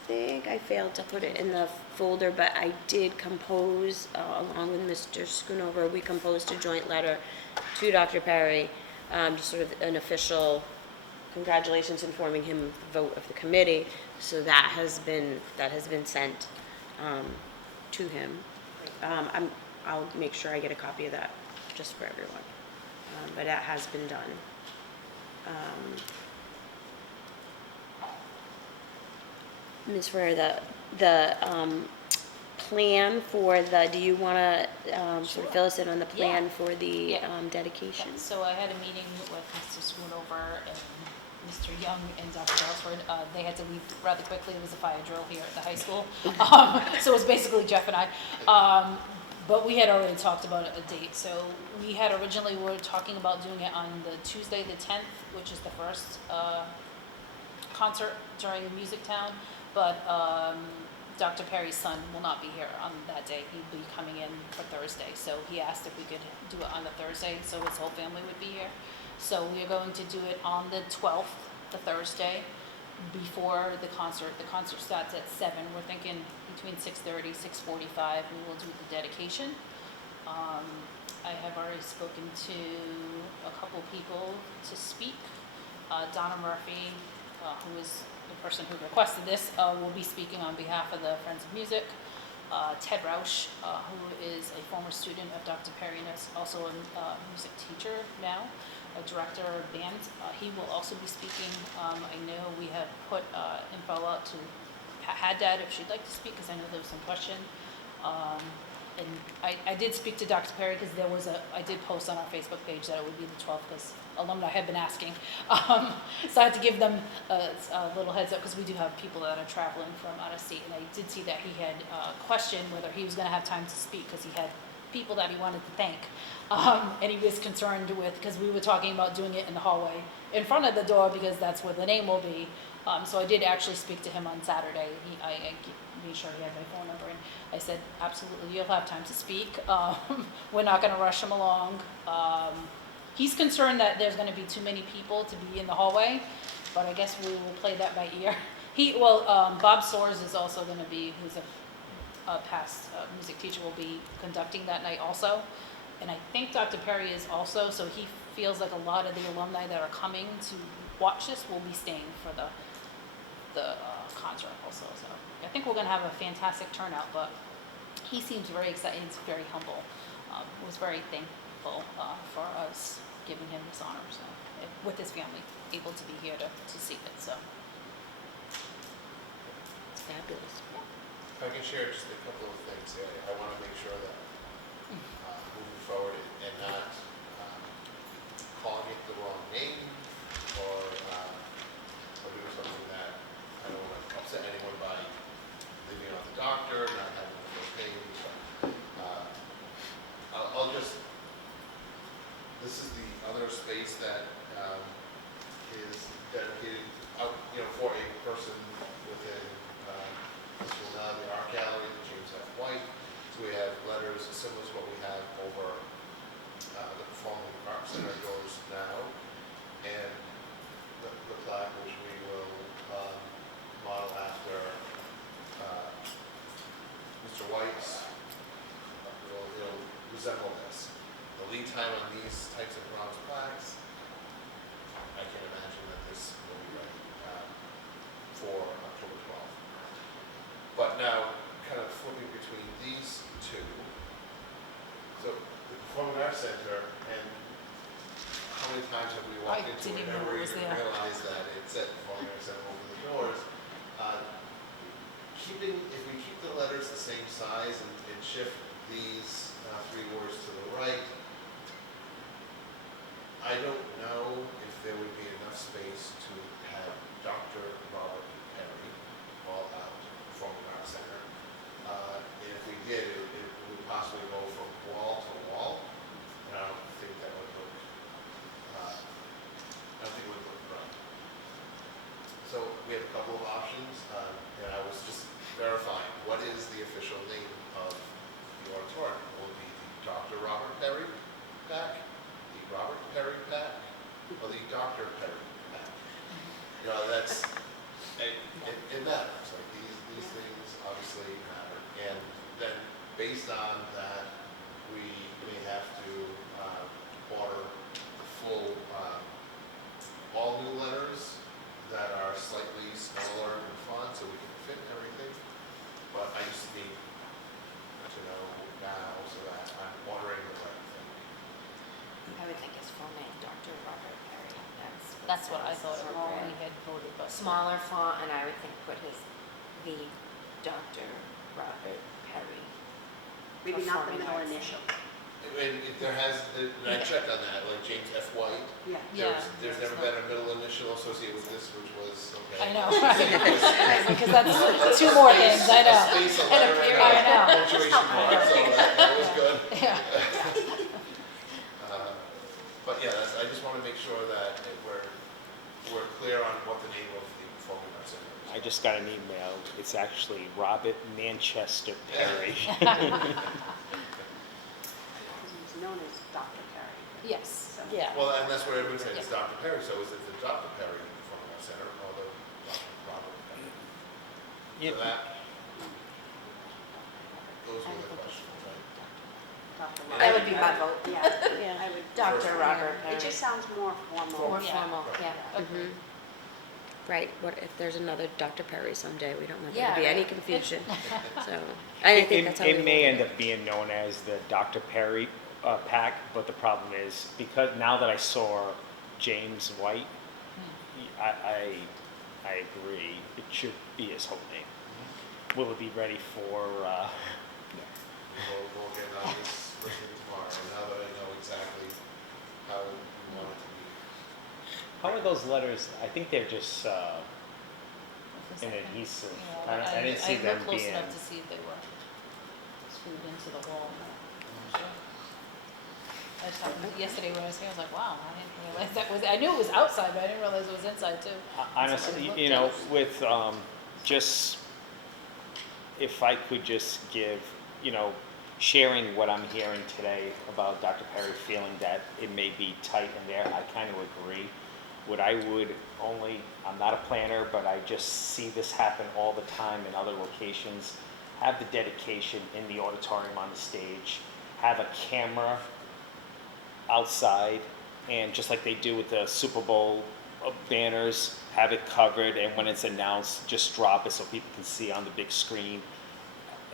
think I failed to put it in the folder, but I did compose, along with Mr. Schoonover, we composed a joint letter to Dr. Perry, just sort of an official congratulations informing him of the vote of the committee. So that has been sent to him. I'll make sure I get a copy of that just for everyone. But that has been done. Ms. Ferrer, the plan for do you want to sort of fill us in on the plan for the Yeah. dedication? So I had a meeting with Mr. Schoonover and Mr. Young and Dr. Dalsford. They had to leave rather quickly. It was a fire drill here at the high school. So it was basically Jeff and I. But we had already talked about a date. So we had originally, we were talking about doing it on the Tuesday, the 10th, which is the first concert during Music Town. But Dr. Perry's son will not be here on that day. He'll be coming in for Thursday. So he asked if we could do it on the Thursday, so his whole family would be here. So we are going to do it on the 12th, the Thursday, before the concert. The concert starts at 7. We're thinking between 6:30, 6:45, we will do the dedication. I have already spoken to a couple people to speak. Donna Murphy, who is the person who requested this, will be speaking on behalf of the Friends of Music. Ted Rausch, who is a former student of Dr. Perry and is also a music teacher now, a director of band, he will also be speaking. I know we have put info out to Haddad if she'd like to speak, because I know there was some question. And I did speak to Dr. Perry because I did post on our Facebook page that it would be the 12th because alumni have been asking. So I had to give them a little heads up because we do have people that are traveling from out of state. And I did see that he had questioned whether he was going to have time to speak because he had people that he wanted to thank. And he was concerned with, because we were talking about doing it in the hallway in front of the door because that's where the name will be. So I did actually speak to him on Saturday. I made sure he had my phone number, and I said, absolutely, you'll have time to speak. We're not going to rush him along. He's concerned that there's going to be too many people to be in the hallway, but I guess we will play that by ear. Bob Soares is also going to be, who's a past music teacher, will be conducting that night also. And I think Dr. Perry is also, so he feels like a lot of the alumni that are coming to watch this will be staying for the concert also. So I think we're going to have a fantastic turnout, but he seems very excited. He's very humble. Was very thankful for us giving him this honor. So with his family, able to be here to see it. So It's fabulous. If I can share just a couple of things here, I want to make sure that moving forward and not calling it the wrong name or doing something that I don't want to upset anyone by leaving out the doctor, not having the first name. So, I'll just, this is the other space that is dedicated for a person within this will now be art gallery, the James F. White. So we have letters similar to what we have over the Performing Arts Center doors now, and the plaque, which we will model after Mr. White's, will resemble this. The lead time on these types of bronze plaques, I can imagine that this will be ready for October 12th. But now, kind of flipping between these two, so the Performing Arts Center, and how many times have we walked I into didn't it even and know never it was even there. realized that it said Performing Arts Center over the doors? If we keep the letters the same size and shift these three words to the right, I don't know if there would be enough space to have Dr. Robert Perry all out Performing Arts Center. And if we did, it would possibly go from wall to wall, and I don't think that would look, right. So we have a couple of options, and I was just verifying, what is the official name of the auditorium? Will it be the Dr. Robert Perry PAC, the Robert Perry PAC, or the Dr. Perry PAC? That's, it matters. Like these things obviously matter. And then based on that, we may have to order the full, all new letters that are slightly smaller in font so we can fit everything. But I just need to know now so that I'm ordering the right thing. I would think his full name, Dr. Robert Perry. That's what I thought we appropriate. had voted, but Smaller font, and I would think put the Dr. Robert Perry. Maybe not the Performing middle arts. initial. And there has, and I checked on that, like James F. White. Yeah. Yeah. There's never been a middle initial associated with this, which was, okay. I know, because that's two more things, I know. A space, a And a letter, period. and I know. a punctuation mark, so that was good. Yeah. But yeah, I just want to make sure that we're we're clear on what the name of the performing arts center is. I just got an email. It's actually Robert Manchester Perry. He's known as Dr. Perry. Yes, So- yeah. Well, and that's what everyone's saying, it's Dr. Perry, so is it the Dr. Perry Performing Arts Center or the Dr. Robert Perry? Yeah. So that, those were the questions, right? Dr. That would be my Robert. vote. Yeah, Yeah. I would. Dr. Robert It Perry. just sounds more formal. More Yeah. formal, yeah. Agreed. Right, what if there's another Dr. Perry someday? We don't want there Yeah, to be any right. confusion. So, I think that's how we It may will end do up being known as the Dr. Perry pack, but the problem is, because now that I saw James White, I agree, it should be his whole name. Will it be ready for, We'll get on this first thing tomorrow, now that I know exactly how we want it to be. how are those letters? I think they're just Just an like, adhesive. you know, I didn't see them I looked close being. enough to see if they were screwed into the wall. Sure. I just happened, yesterday when I was here, I was like, wow, I didn't realize that was, I knew it was outside, but I didn't realize it was inside too. Honestly, looked you at know, it. with just, if I could just give, you know, sharing what I'm hearing today about Dr. Perry feeling that it may be tight in there, I kind of agree. What I would only, I'm not a planner, but I just see this happen all the time in other locations. Have the dedication in the auditorium on the stage, have a camera outside, and just like they do with the Super Bowl banners, have it covered, and when it's announced, just drop it so people can see on the big screen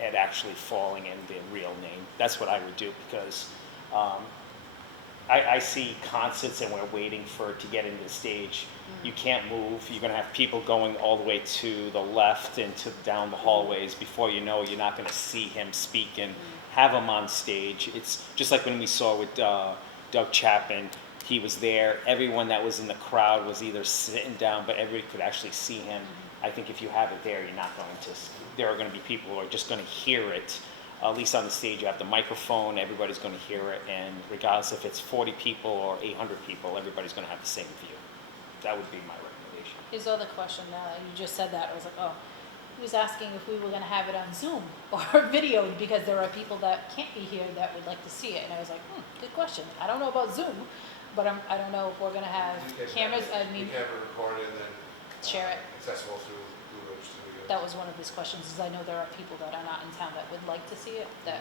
it actually falling in the real name. That's what I would do, because I see concerts and we're waiting for it to get into the stage. You can't move. You're going to have people going all the way to the left and to down the hallways. Before you know it, you're not going to see him speak and have him on stage. It's just like when we saw with Doug Chapman. He was there. Everyone that was in the crowd was either sitting down, but everybody could actually see him. I think if you have it there, you're not going to. There are going to be people who are just going to hear it. At least on the stage, you have the microphone. Everybody's going to hear it, and regardless if it's 40 people or 800 people, everybody's going to have the same view. That would be my recommendation. His other question, now that you just said that, I was like, oh, he was asking if we were gonna have it on Zoom or videoed, because there are people that can't be here that would like to see it, and I was like, good question. I don't know about Zoom, but I don't know if we're gonna have cameras, I mean, We can have it recorded and then. Share it. Accessible through Google Studio. that was one of his questions, is I know there are people that are not in town that would like to see it, that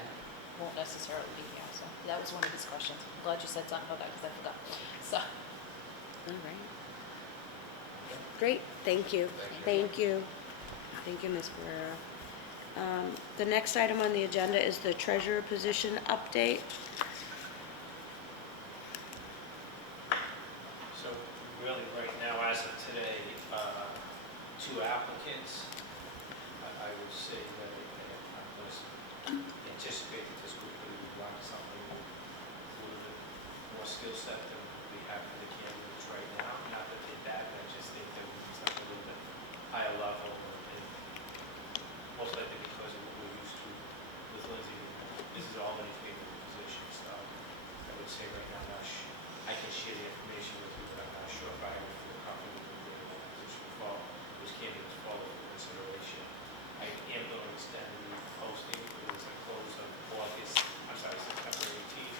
won't necessarily be here, so that was one of his questions. I'm glad you said something about that, because I forgot, so. All right. Great, thank you. Thank you. Thank you, Ms. Ferrera. The next item on the agenda is the treasurer position update. So really, right now, as of today, 2 applicants. I would say that I was anticipate that this group would want something with a little bit more skill set than we have for the candidates right now. Not that they're bad, but I just think that we need something a little bit higher level, and most likely because of what we're used to with Lindsay. This is all Lindsay's favorite position, so I would say right now, I can share the information with you, but I'm not sure if I would feel comfortable with where that position fall, those candidates fall into consideration. I am going to extend the posting, it was a close of September 18th,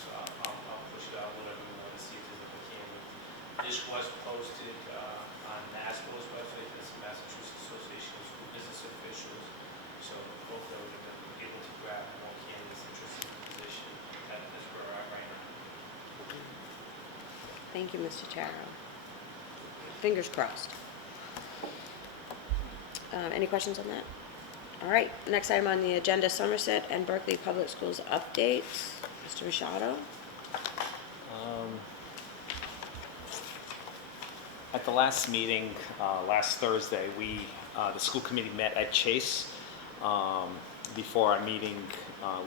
so I'll push it out whatever you want to see if there's a candidate. This was posted on NASBO's website, that's the Massachusetts Association of School Business Officials, so both of them have been able to grab more candidates interested in the position. That's where we're at right now. Thank you, Mr. Taro. Fingers crossed. Any questions on that? All right, next item on the agenda, Somerset and Berkeley Public Schools updates. Mr. Machado? At the last meeting, last Thursday, the school committee met at Chase. Before our meeting,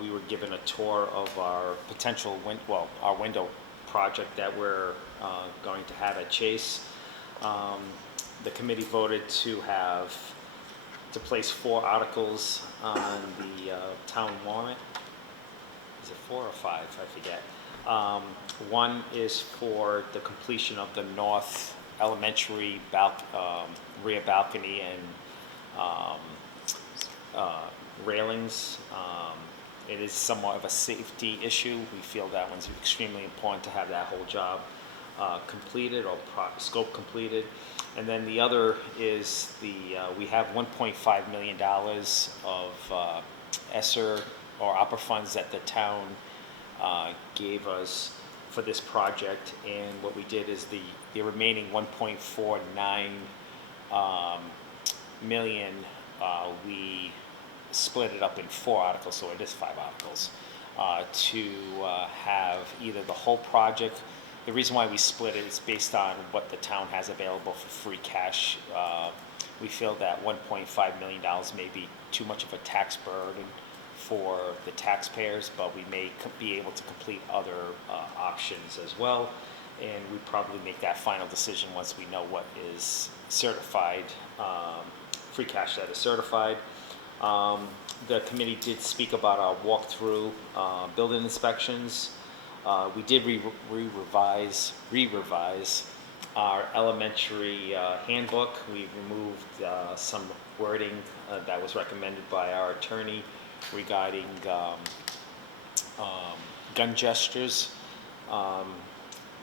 we were given a tour of our potential, our window project that we're going to have at Chase. The committee voted to place 4 articles on the town warrant. Is it 4 or 5? I forget. One is for the completion of the north elementary rear balcony and railings. It is somewhat of a safety issue. We feel that one's extremely important to have that whole job completed or scope completed. And then the other is we have $1.5 million of ESSER or opera funds that the town gave us for this project. And what we did is the remaining 1.49 million, we split it up in 4 articles, so it is 5 articles, to have either the whole project. The reason why we split it is based on what the town has available for free cash. We feel that $1.5 million may be too much of a tax burden for the taxpayers, but we may be able to complete other options as well. And we probably make that final decision once we know what is certified, free cash that is certified. The committee did speak about our walkthrough building inspections. We did re-revise our elementary handbook. We removed some wording that was recommended by our attorney regarding gun gestures.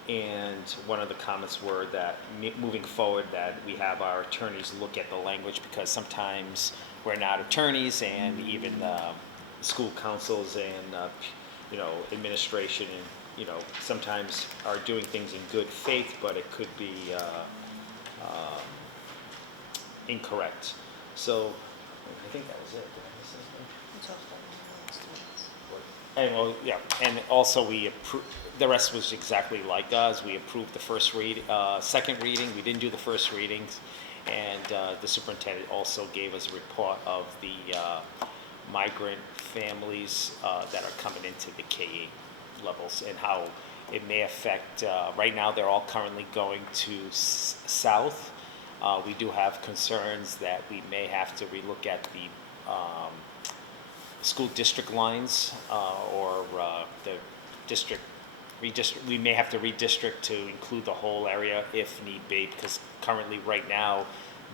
And one of the comments were that moving forward that we have our attorneys look at the language, because sometimes we're not attorneys, and even school councils and administration, and sometimes are doing things in good faith, but it could be incorrect. So I think that was it. Did I miss anything? And well, yeah, and also the rest was exactly like us. We approved the second reading. We didn't do the first readings, and the superintendent also gave us a report of the migrant families that are coming into the K-8 levels and how it may affect. Right now, they're all currently going to south. We do have concerns that we may have to relook at the school district lines or the district. We may have to redistrict to include the whole area if need be, because currently right now,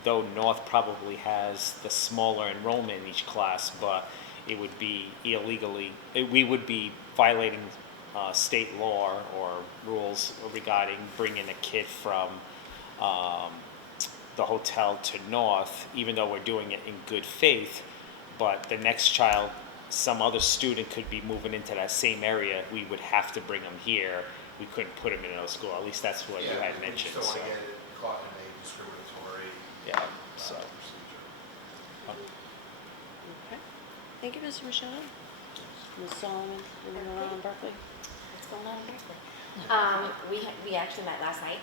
though North probably has the smaller enrollment in each class, but it would be we would be violating state law or rules regarding bringing a kid from the hotel to North, even though we're doing it in good faith. But the next child, some other student could be moving into that same area, we would have to bring them here. We couldn't put them in another school. At least that's what you had mentioned. You still So, want to get it caught in a discriminatory yeah, so. procedure. Okay. Thank you, Mr. Michelle. Ms. Solomon, anyone around Berkeley? What's going on in Berkeley? We actually met last night.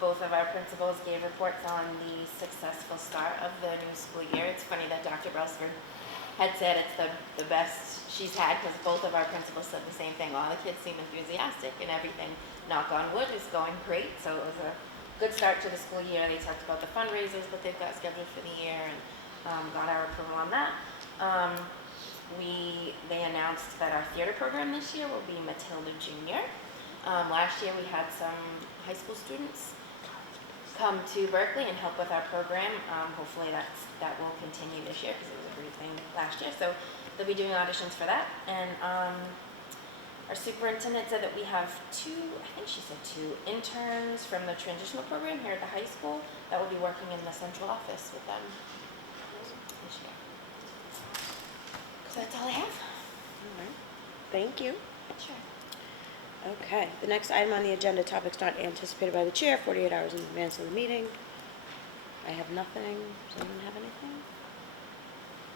Both of our principals gave reports on the successful start of the new school year. It's funny that Dr. Brelsford had said it's the best she's had, because both of our principals said the same thing. All the kids seem enthusiastic and everything, knock on wood, is going great. So it was a good start to the school year. They talked about the fundraisers that they've got scheduled for the year, and got our approval on that. They announced that our theater program this year will be Matilda Junior. Last year we had some high school students come to Berkeley and help with our program. Hopefully that will continue this year, because it was a great thing last year. So they'll be doing auditions for that. And our superintendent said that we have two interns from the transitional program here at the high school that will be working in the central office with them this year. So that's all I have. All right. Thank you. Sure. Okay, the next item on the agenda, topics not anticipated by the chair, 48 hours in advance of the meeting. I have nothing. Does anyone have anything?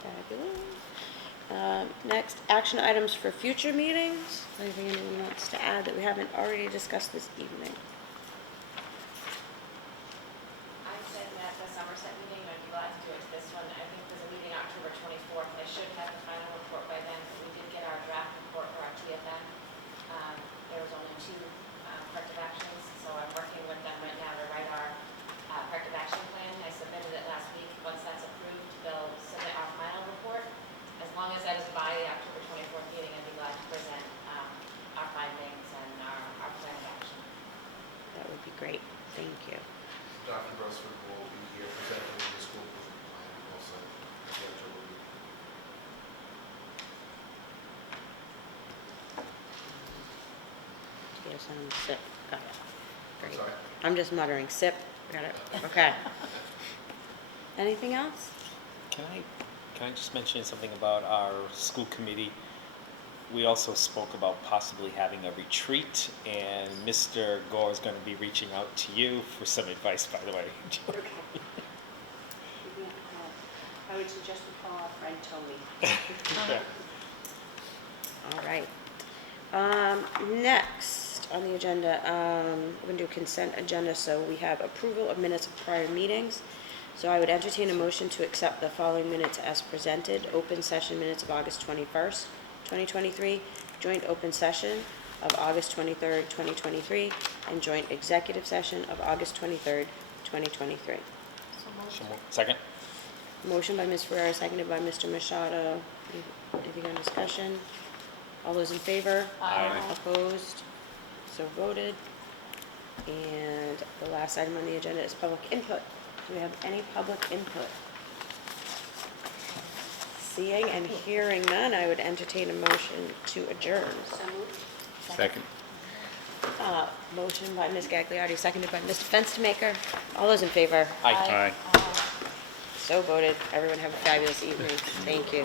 Fabulous. Next, action items for future meetings. Anything anyone wants to add that we haven't already discussed this evening? I said at the Somerset meeting, I'd be glad to do it to this one. I think there's a meeting October 24th. I should have the final report by then, but we did get our draft report for our TFM. There was only 2 corrective actions, so I'm working with them right now to write our corrective action plan. I submitted it last week. Once that's approved, they'll submit our final report. As long as that is by the October 24th meeting, I'd be glad to present our findings and our plan of action. That would be great. Thank you. Dr. Brosford will be here presenting the school improvement plan also at the October meeting. Yes, sip. Got it. I'm Great. sorry? I'm just muttering, sip. Got it. Okay. Anything else? Can I just mention something about our school committee? We also spoke about possibly having a retreat, and Mr. Gore is going to be reaching out to you for some advice, by the way. Okay. I would suggest we call our friend Tony. All right. Next on the agenda, we're going to do consent agenda. So we have approval of minutes of prior meetings. So I would entertain a motion to accept the following minutes as presented. Open session minutes of August 21st, 2023, joint open session of August 23rd, 2023, and joint executive session of August 23rd, 2023. Second? Motion by Ms. Ferrera, seconded by Mr. Machado. Anything on discussion? All those in favor? Aye. Opposed? So voted. And the last item on the agenda is public input. Do we have any public input? Seeing and hearing none, I would entertain a motion to adjourn. So moved. Second. Motion by Ms. Gagliardi, seconded by Mr. Fenstermaker. All those in favor? Aye. Aye. So voted. Everyone have a fabulous evening. Thank you.